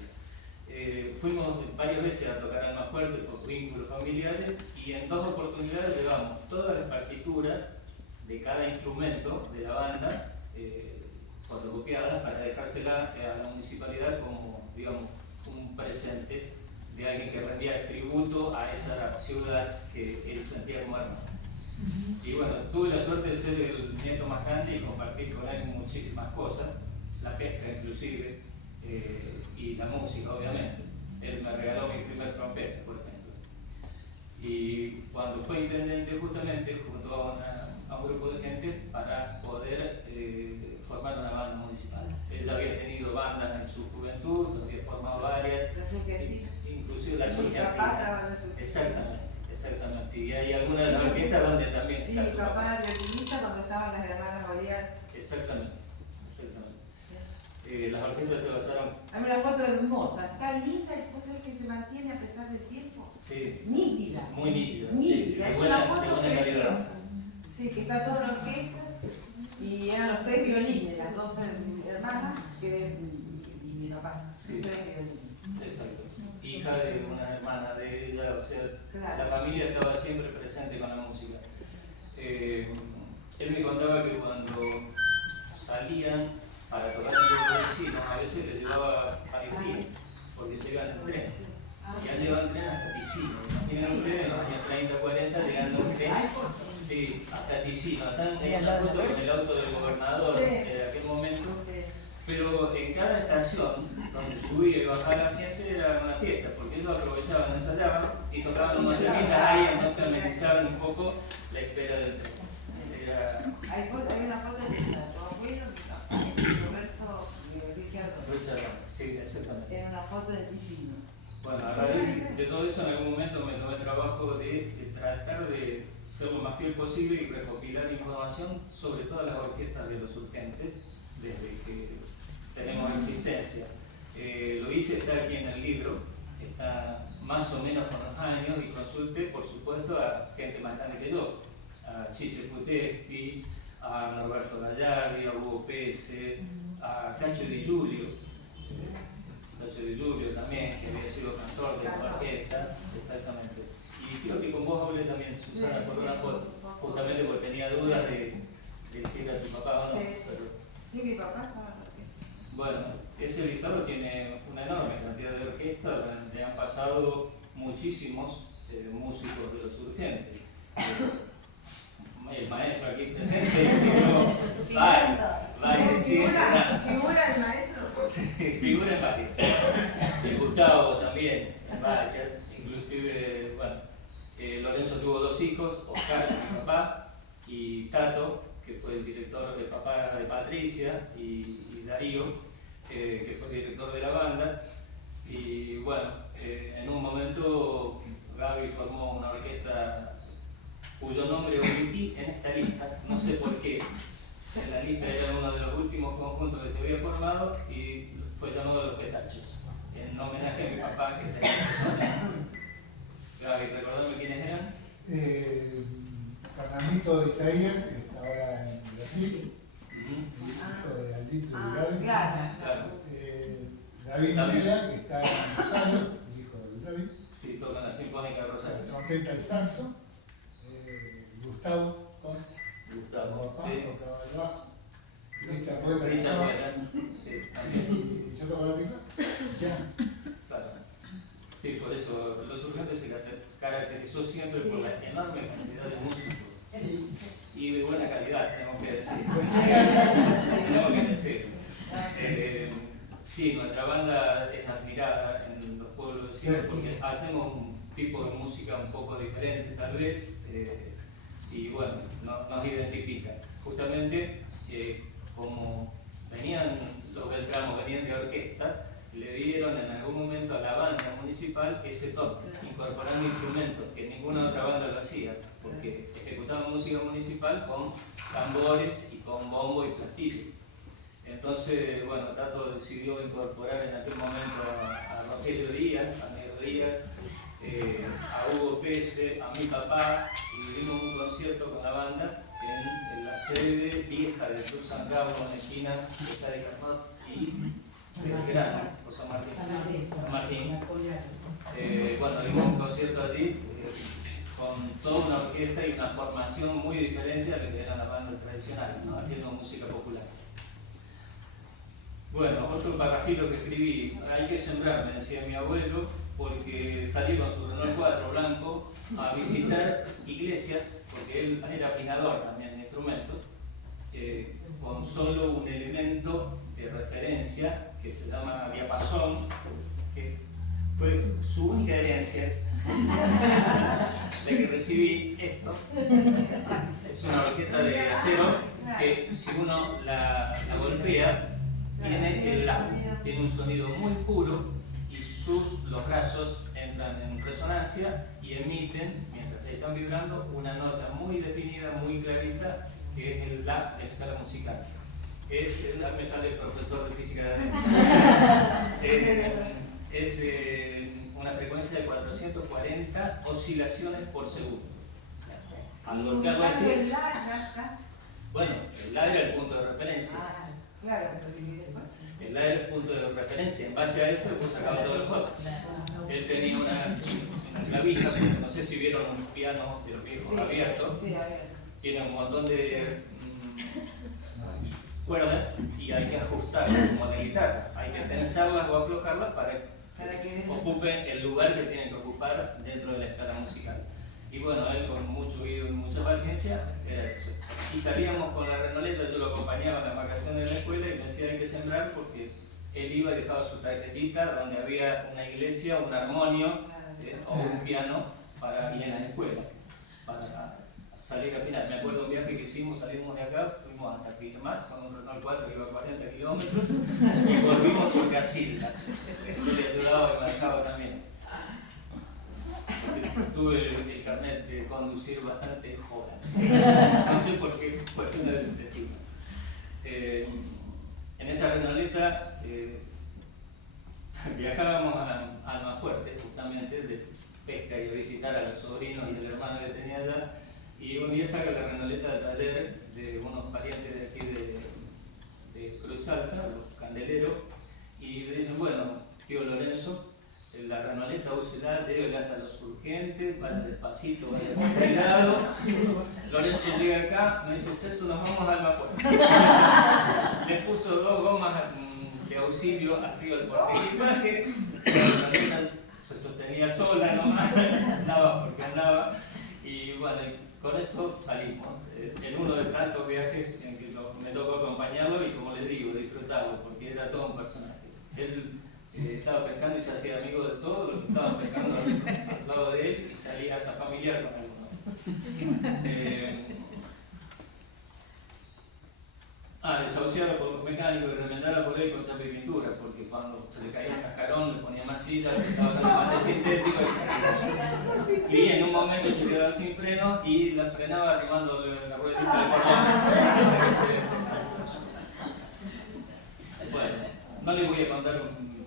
Fuimos varias veces a tocar Alma Fuerte por vínculos familiares, y en 2 oportunidades llevamos todas las partituras de cada instrumento de la banda fotocopiadas para dejársela a la municipalidad como, digamos, un presente de alguien que rendía tributo a esa ciudad que él sentía como hermano. Y bueno, tuve la suerte de ser el nieto más grande y compartir con él muchísimas cosas, la pesca inclusive, y la música obviamente. Él me regaló mi primer trompeta, por ejemplo. Y cuando fue intendente justamente juntó a un grupo de gente para poder formar una banda municipal. Él ya había tenido bandas en su juventud, había formado varias, inclusive la Surgentina. Exactamente. Y hay algunas de las orquestas donde también sí, mi papá era violinista cuando estaban las hermanas Bolívar. Exactamente. Las orquestas se basaron. Hay una foto hermosa, está linda y vos sabés que se mantiene a pesar del tiempo. Sí. Nítida. Muy nítida. Nítida, Sí, es buena, una foto buena preciosa. calidad. Sí, que está toda la orquesta y eran los 3 violines, las 2 hermanas y mi papá. Sí. 3 violines. Exacto. Hija de una hermana de ella, o sea, Claro. la familia estaba siempre presente con la música. Él me contaba que cuando salían para tocar en el vecino, a veces les llevaba varios días, porque se iban en tren. Y han llegado en tren hasta Ticino. Imaginen ustedes, en los años 30, 40, llegando en tren. Sí, hasta Ticino. Están en la foto con el auto del gobernador de aquel momento. Pero en cada estación donde subía y bajaba la gente era una fiesta, porque ellos aprovechaban, ensayaban y tocaban unos temitas ahí, entonces amenizaban un poco la espera del tren. Hay una foto de tu abuelo, Roberto Richard. Sí, exactamente. Era una foto de Ticino. Bueno, a raíz de todo eso, en algún momento me tomé el trabajo de tratar de ser lo más fiel posible y recopilar información sobre todas las orquestas de los Urgentes desde que tenemos existencia. Lo hice, está aquí en el libro, está más o menos con los años, y consulté, por supuesto, a gente más grande que yo, a Chiche Futeschi, a Norberto Gallardi, a Hugo Pese, a Cacho Di Giulio, también, que había sido cantor de la orquesta, exactamente. Y creo que con vos hablé también, Susana, por una foto, justamente porque tenía dudas de si era tu papá o no. Sí, Pero, sí, mi papá estaba en la orquesta. bueno, ese listado tiene una enorme cantidad de orquestas donde han pasado muchísimos músicos de los Urgentes. El maestro aquí presente integró varios, sí, ¿Figura el maestro? figura en varios. El Gustavo también, en varias. Inclusive, bueno, Lorenzo tuvo 2 hijos, Oscar, mi papá, y Tato, que fue el director del papá de Patricia, y Darío, que fue director de la banda. Y bueno, en un momento Gaby formó una orquesta cuyo nombre omití en esta lista, no sé por qué. En la lista era uno de los últimos conjuntos que se había formado y fue llamado Los Petachos, en homenaje a mi papá que tenía ese años. Gaby, recordame quiénes eran. Fernandito de Isaías, que está ahora en Brasil, el hijo de Aldito y Gaby. Claro. David Minela, que está en Rosario, el hijo de David. Sí, tocan la Sinfónica de Rosario. Trompeta y saxo. Gustavo, sí. tocaba el bajo. Richard Puebla, sí, también. y yo tocaba la tecla. Claro. Sí, por eso Los Urgentes se caracterizó siempre por la enorme cantidad de músicos y de buena calidad, tenemos que decir. Sí, nuestra banda es admirada en los pueblos vecinos porque hacemos un tipo de música un poco diferente tal vez, y bueno, nos identifica. Justamente como los Beltramos venían de orquestas, le dieron en algún momento a la banda municipal ese toque, incorporando instrumentos que ninguna otra banda lo hacía, porque ejecutaban música municipal con tambores y con bombo y platillo. Entonces, bueno, Tato decidió incorporar en aquel momento a Rogelio Díaz, a Negro Díaz, a Hugo Pese, a mi papá, y dimos un concierto con la banda en la sede vieja del Club San Carlos, en la esquina de Sade Carnot y Belgrano, o San Martín. Bueno, dimos un concierto allí con toda una orquesta y una formación muy diferente a lo que era la banda tradicional, ¿no? Haciendo música popular. Bueno, otro parrafito que escribí: hay que sembrar, me decía mi abuelo, porque salí con su Renault 4 blanco a visitar iglesias, porque él era afinador también de instrumentos, con solo un elemento de referencia que se llama diapasón, que fue su única herencia de que recibí esto. Es una orquesta de acero que si uno la golpea, tiene un sonido muy puro y los brazos entran en resonancia y emiten, mientras están vibrando, una nota muy definida, muy clarita, que es el La de la escala musical. Me sale el profesor de física de adentro. Es una frecuencia de 440 oscilaciones por segundo. O sea, al golpearlo así, bueno, el La era el punto de referencia. Claro, el La era el punto de referencia. En base a eso, pues sacaba todo el foto. Él tenía una clavija, no sé si vieron un piano de los viejos abiertos. Tiene un montón de cuerdas y hay que ajustarlas como la guitarra. Hay que tensarlas o aflojarlas para que ocupen el lugar que tienen que ocupar dentro de la escala musical. Y bueno, él con mucho oído y mucha paciencia era eso. Y salíamos con la Renoleta, yo lo acompañaba en las vacaciones de la escuela y me decía: hay que sembrar, porque él iba y dejaba su tarjetita donde había una iglesia, un armonio o un piano y en la escuela para salir a afinar. Me acuerdo un viaje que hicimos, salimos de acá, fuimos hasta Firmat con un Renault 4 que iba a 40 kilómetros y volvimos por Casilda. Yo le ayudaba y manejaba también. tuve el carnet de conducir bastante joven. No sé por qué, cuestiones del destino. En esa Renoleta viajábamos a Almafuerte, justamente, de pesca y a visitar a los sobrinos y al hermano que tenía allá. Y un día saca la Renoleta del taller de unos parientes de aquí de Cruz Alta, los Candeleros, y le dicen, bueno, tío Lorenzo, la Renoleta úsela, llévela hasta los urgentes, vaya despacito, vaya con cuidado. Lorenzo llega acá, me dice, Celso, nos vamos a Almafuerte. Le puso 2 gomas de auxilio arriba del portaequipaje, la Renoleta se sostenía sola nomás, andaba porque andaba, y bueno, con eso salimos. En uno de tantos viajes en que me tocó acompañarlo y, como les digo, disfrutarlo, porque era todo un personaje. Él estaba pescando y se hacía amigo de todos los que estaban pescando al lado de él y salía hasta familiar con algunos. Desahuciada por los mecánicos y remendada por él con chapa y pintura, porque cuando se le caía el cascarón le ponía más sillas, le estaba usando mate sintético y salía. Y en un momento se quedaba sin freno y la frenaba arrimando la ruedita de cordón. Bueno, no les voy a contar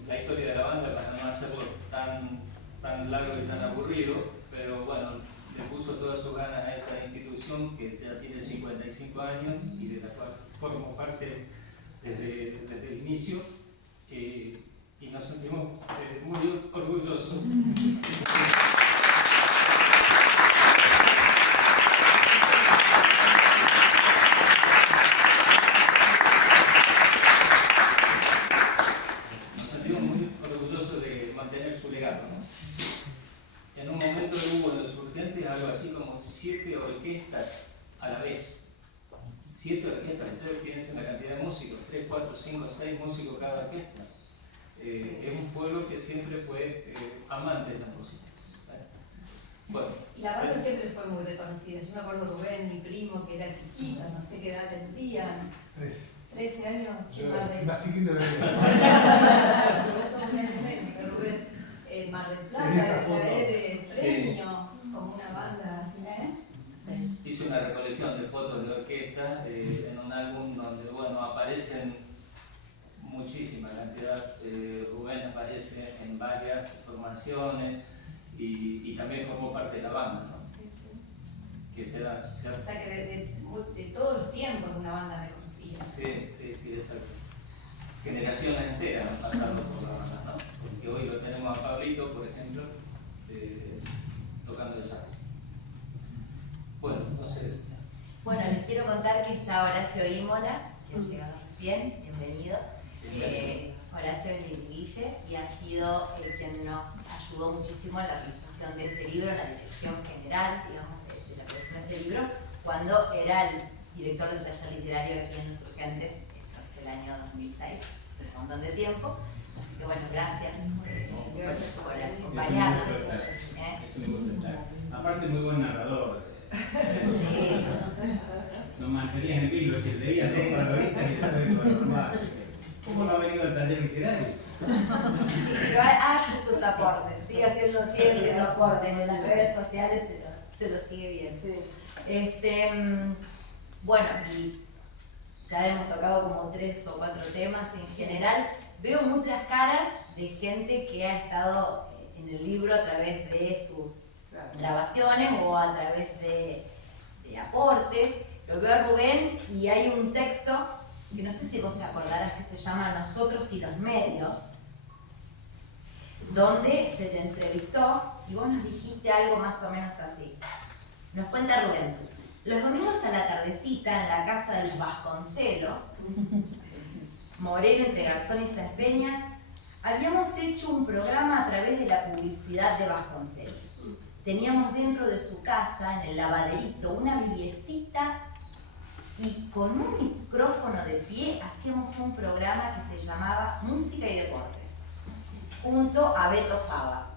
la historia de la banda para no hacerlo tan largo y tan aburrido, pero bueno, le puso todas sus ganas a esa institución que ya tiene 55 años y de la cual formo parte desde el inicio, y nos sentimos muy orgullosos. De mantener su legado, ¿no? En un momento hubo en los urgentes algo así como 7 orquestas a la vez. 7 orquestas, ustedes piensen la cantidad de músicos, 3, 4, 5, 6 músicos cada orquesta. Es un pueblo que siempre fue amante de la música. Bueno, y la banda siempre fue muy reconocida. Yo me acuerdo de Rubén, mi primo, que era chiquito, no sé qué edad tendría. 13 años. Más chiquito de Rubén, Mar del Plata, traer premios como una banda así. Hice una recolección de fotos de orquesta en un álbum donde aparecen muchísima cantidad. Rubén aparece en varias formaciones y también formó parte de la banda, ¿no? Que se da, o sea que de todos los tiempos una banda reconocida. Sí, exacto. Generaciones enteras pasando por la banda, ¿no? Porque hoy lo tenemos a Pablito, por ejemplo, tocando el saxo. Bueno, no sé. Bueno, les quiero contar que está Horacio Imola, que ha llegado recién, bienvenido. Horacio Guille, y ha sido quien nos ayudó muchísimo en la realización de este libro, en la dirección general, digamos, de la producción de este libro, cuando era el director del taller literario aquí en Los Urgentes. Esto es el año 2006, hace un montón de tiempo. Así que bueno, gracias por acompañarnos. Es un gusto estar. Aparte, muy buen narrador. Sí. Nos mantenías en vivo, si leías todo para revistas y después para normal. ¿Cómo no ha venido al taller literario? Pero hace sus aportes, sigue haciendo aportes en las redes sociales, se lo sigue viendo. Bueno, y ya hemos tocado como 3 o 4 temas en general. Veo muchas caras de gente que ha estado en el libro a través de sus grabaciones o a través de aportes. Lo veo a Rubén y hay un texto que no sé si vos te acordarás, que se llama Nosotros y los Medios, donde se te entrevistó y vos nos dijiste algo más o menos así. Nos cuenta Rubén: los domingos a la tardecita en la casa de los Vasconcelos, Moreno entre Garzón y Saspeña, habíamos hecho un programa a través de la publicidad de Vasconcelos. Teníamos dentro de su casa, en el lavaderito, una villecita y con un micrófono de pie hacíamos un programa que se llamaba Música y Deportes, junto a Beto Fava.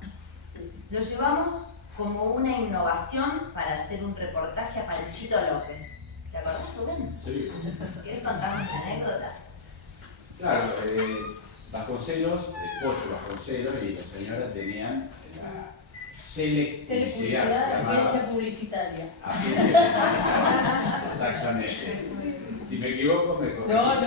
Lo llevamos como una innovación para hacer un reportaje a Panchito López. ¿Te acordás, Rubén? Sí. ¿Quieres contarnos la anécdota? Claro, Vasconcelos, 8 Vasconcelos, y los señores tenían Cele Publicidad, agencia publicitaria. Exactamente. Si me equivoco, me corrijo. No.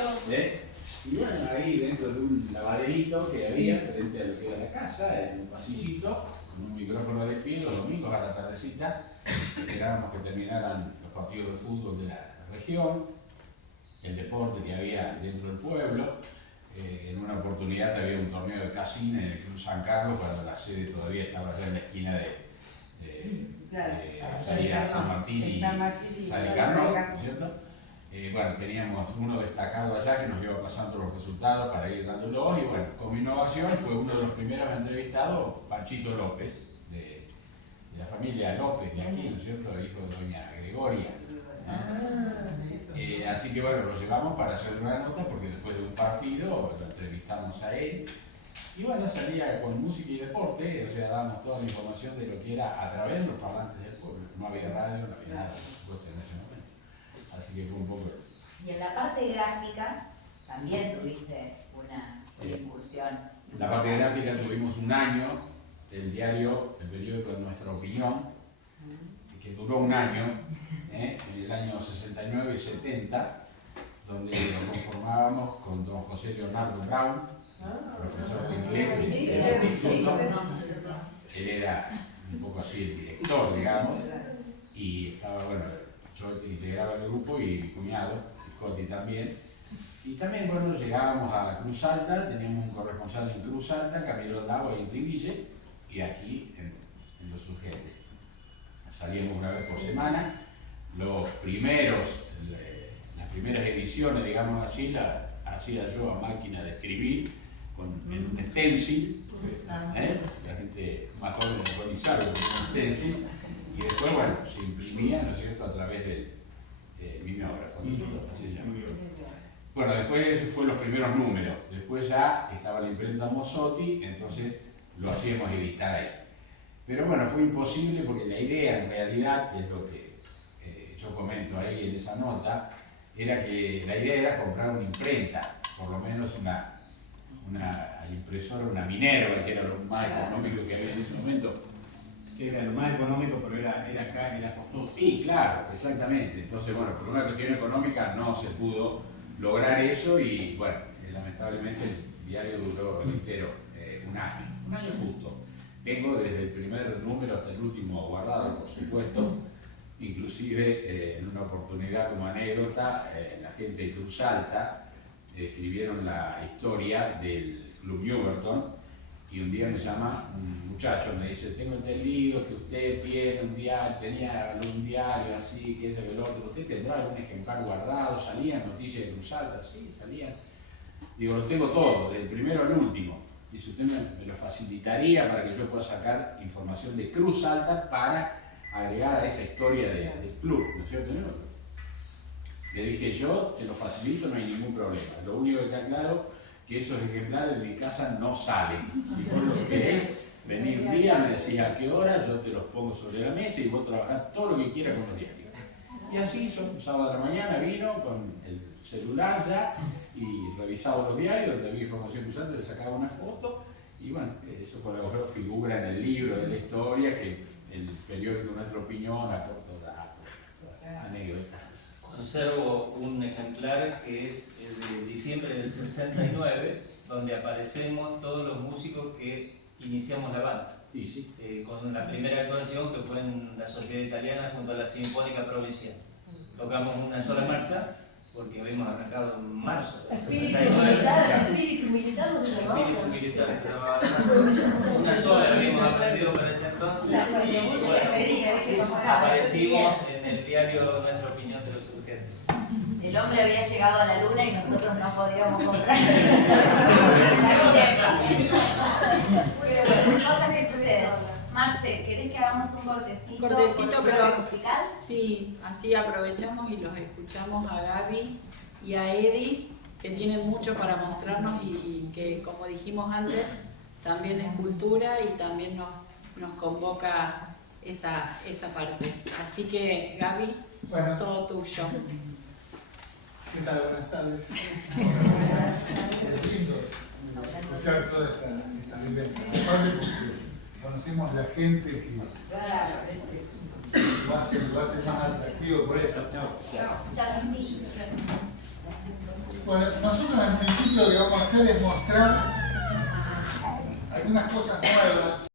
Y bueno, ahí dentro de un lavaderito que había frente a lo que era la casa, en un pasillito, con un micrófono de pie, los domingos a la tardecita, esperábamos que terminaran los partidos de fútbol de la región, el deporte que había dentro del pueblo. En una oportunidad había un torneo de casino en el Club San Carlos, cuando la sede todavía estaba allá en la esquina de salida San Martín y San Carlos, ¿cierto? Bueno, teníamos uno destacado allá que nos iba pasando los resultados para ir dándolos, y bueno, como innovación fue uno de los primeros entrevistados, Panchito López, de la familia López de aquí, ¿no es cierto?, hijo de doña Gregoria. Así que bueno, lo llevamos para hacer una nota porque después de un partido lo entrevistamos a él y bueno, salía con música y deporte, o sea, dábamos toda la información de lo que era a través de los parlantes del pueblo. No había radio, no había nada, por supuesto, en ese momento. Así que fue un poco... Y en la parte gráfica también tuviste una incursión. En la parte gráfica tuvimos un año, el periódico de Nuestra Opinión, que duró un año, en el año 69 y 70, donde nos conformábamos con don José Leonardo Brown, profesor de inglés del instituto. Él era un poco así el director, digamos, y estaba, bueno, yo integraba el grupo y mi cuñado, Scotty también. Y también, bueno, llegábamos a Cruz Alta, teníamos un corresponsal en Cruz Alta, Camilo Lago y en Triguille, y aquí en Los Urgentes. Salíamos una vez por semana. Las primeras ediciones, digamos así, las hacía yo a máquina de escribir en un stencil. La gente más joven lo puede usar con un stencil. Y después, bueno, se imprimía, ¿no es cierto?, a través del mimeógrafo, ¿no es cierto?, así se llama. Bueno, después esos fueron los primeros números. Después ya estaba la imprenta Mossotti, entonces lo hacíamos editar ahí. Pero bueno, fue imposible porque la idea en realidad, que es lo que yo comento ahí en esa nota, era que la idea era comprar una imprenta, por lo menos una impresora, una Minerva, que era lo más económico que había en ese momento. Era lo más económico, pero era acá, era costoso. Sí, claro, exactamente. Entonces, bueno, por una cuestión económica no se pudo lograr eso y, bueno, lamentablemente el diario duró entero un año justo. Tengo desde el primer número hasta el último guardado, por supuesto. Inclusive, en una oportunidad como anécdota, la gente de Cruz Alta escribieron la historia del Club Newberton. Y un día me llama un muchacho, me dice, tengo entendido que usted tiene un diario, tenía un diario así, que esto y el otro, ¿usted tendrá algún ejemplar guardado? ¿Salían noticias de Cruz Alta? Sí, salían. Digo, los tengo todos, del primero al último. Dice, usted me lo facilitaría para que yo pueda sacar información de Cruz Alta para agregar a esa historia del club, ¿no es cierto? Le dije, yo te lo facilito, no hay ningún problema. Lo único que está claro que esos ejemplares de mi casa no salen. Si vos lo querés, venir un día, me decís a qué hora, yo te los pongo sobre la mesa y vos trabajás todo lo que quieras con los diarios. Y así hizo, un sábado a la mañana vino con el celular ya y revisaba los diarios, donde había información usante, le sacaba una foto y bueno, eso por lo menos figura en el libro de la historia que el periódico Nuestra Opinión aporta anécdotas. Conservo un ejemplar que es de diciembre del 69, donde aparecemos todos los músicos que iniciamos la banda. Y sí. Con la primera actuación que fue en la Sociedad Italiana junto a la Sinfónica Provincial. Tocamos una sola marcha porque habíamos arrancado en marzo. Espíritu militar no se llamaba. Espíritu militar se llamaba. Una sola habíamos aprendido para ese entonces. Y aparecimos en el diario Nuestra Opinión de los Urgentes. El hombre había llegado a la luna y nosotros no podíamos comprar. Cosas que suceden. Marce, ¿querés que hagamos un cortecito? Un cortecito, pero musical? sí, así aprovechamos y los escuchamos a Gaby y a Eddie, que tienen mucho para mostrarnos y que, como dijimos antes, también es cultura y también nos convoca esa parte. Así que, Gaby, bueno, todo tuyo. ¿Qué tal? Buenas tardes. Es lindo escuchar toda esta vivencia. Aparte porque conocemos la gente que lo hace más atractivo por eso. Bueno, nosotros en principio lo que vamos a hacer es mostrar algunas cosas nuevas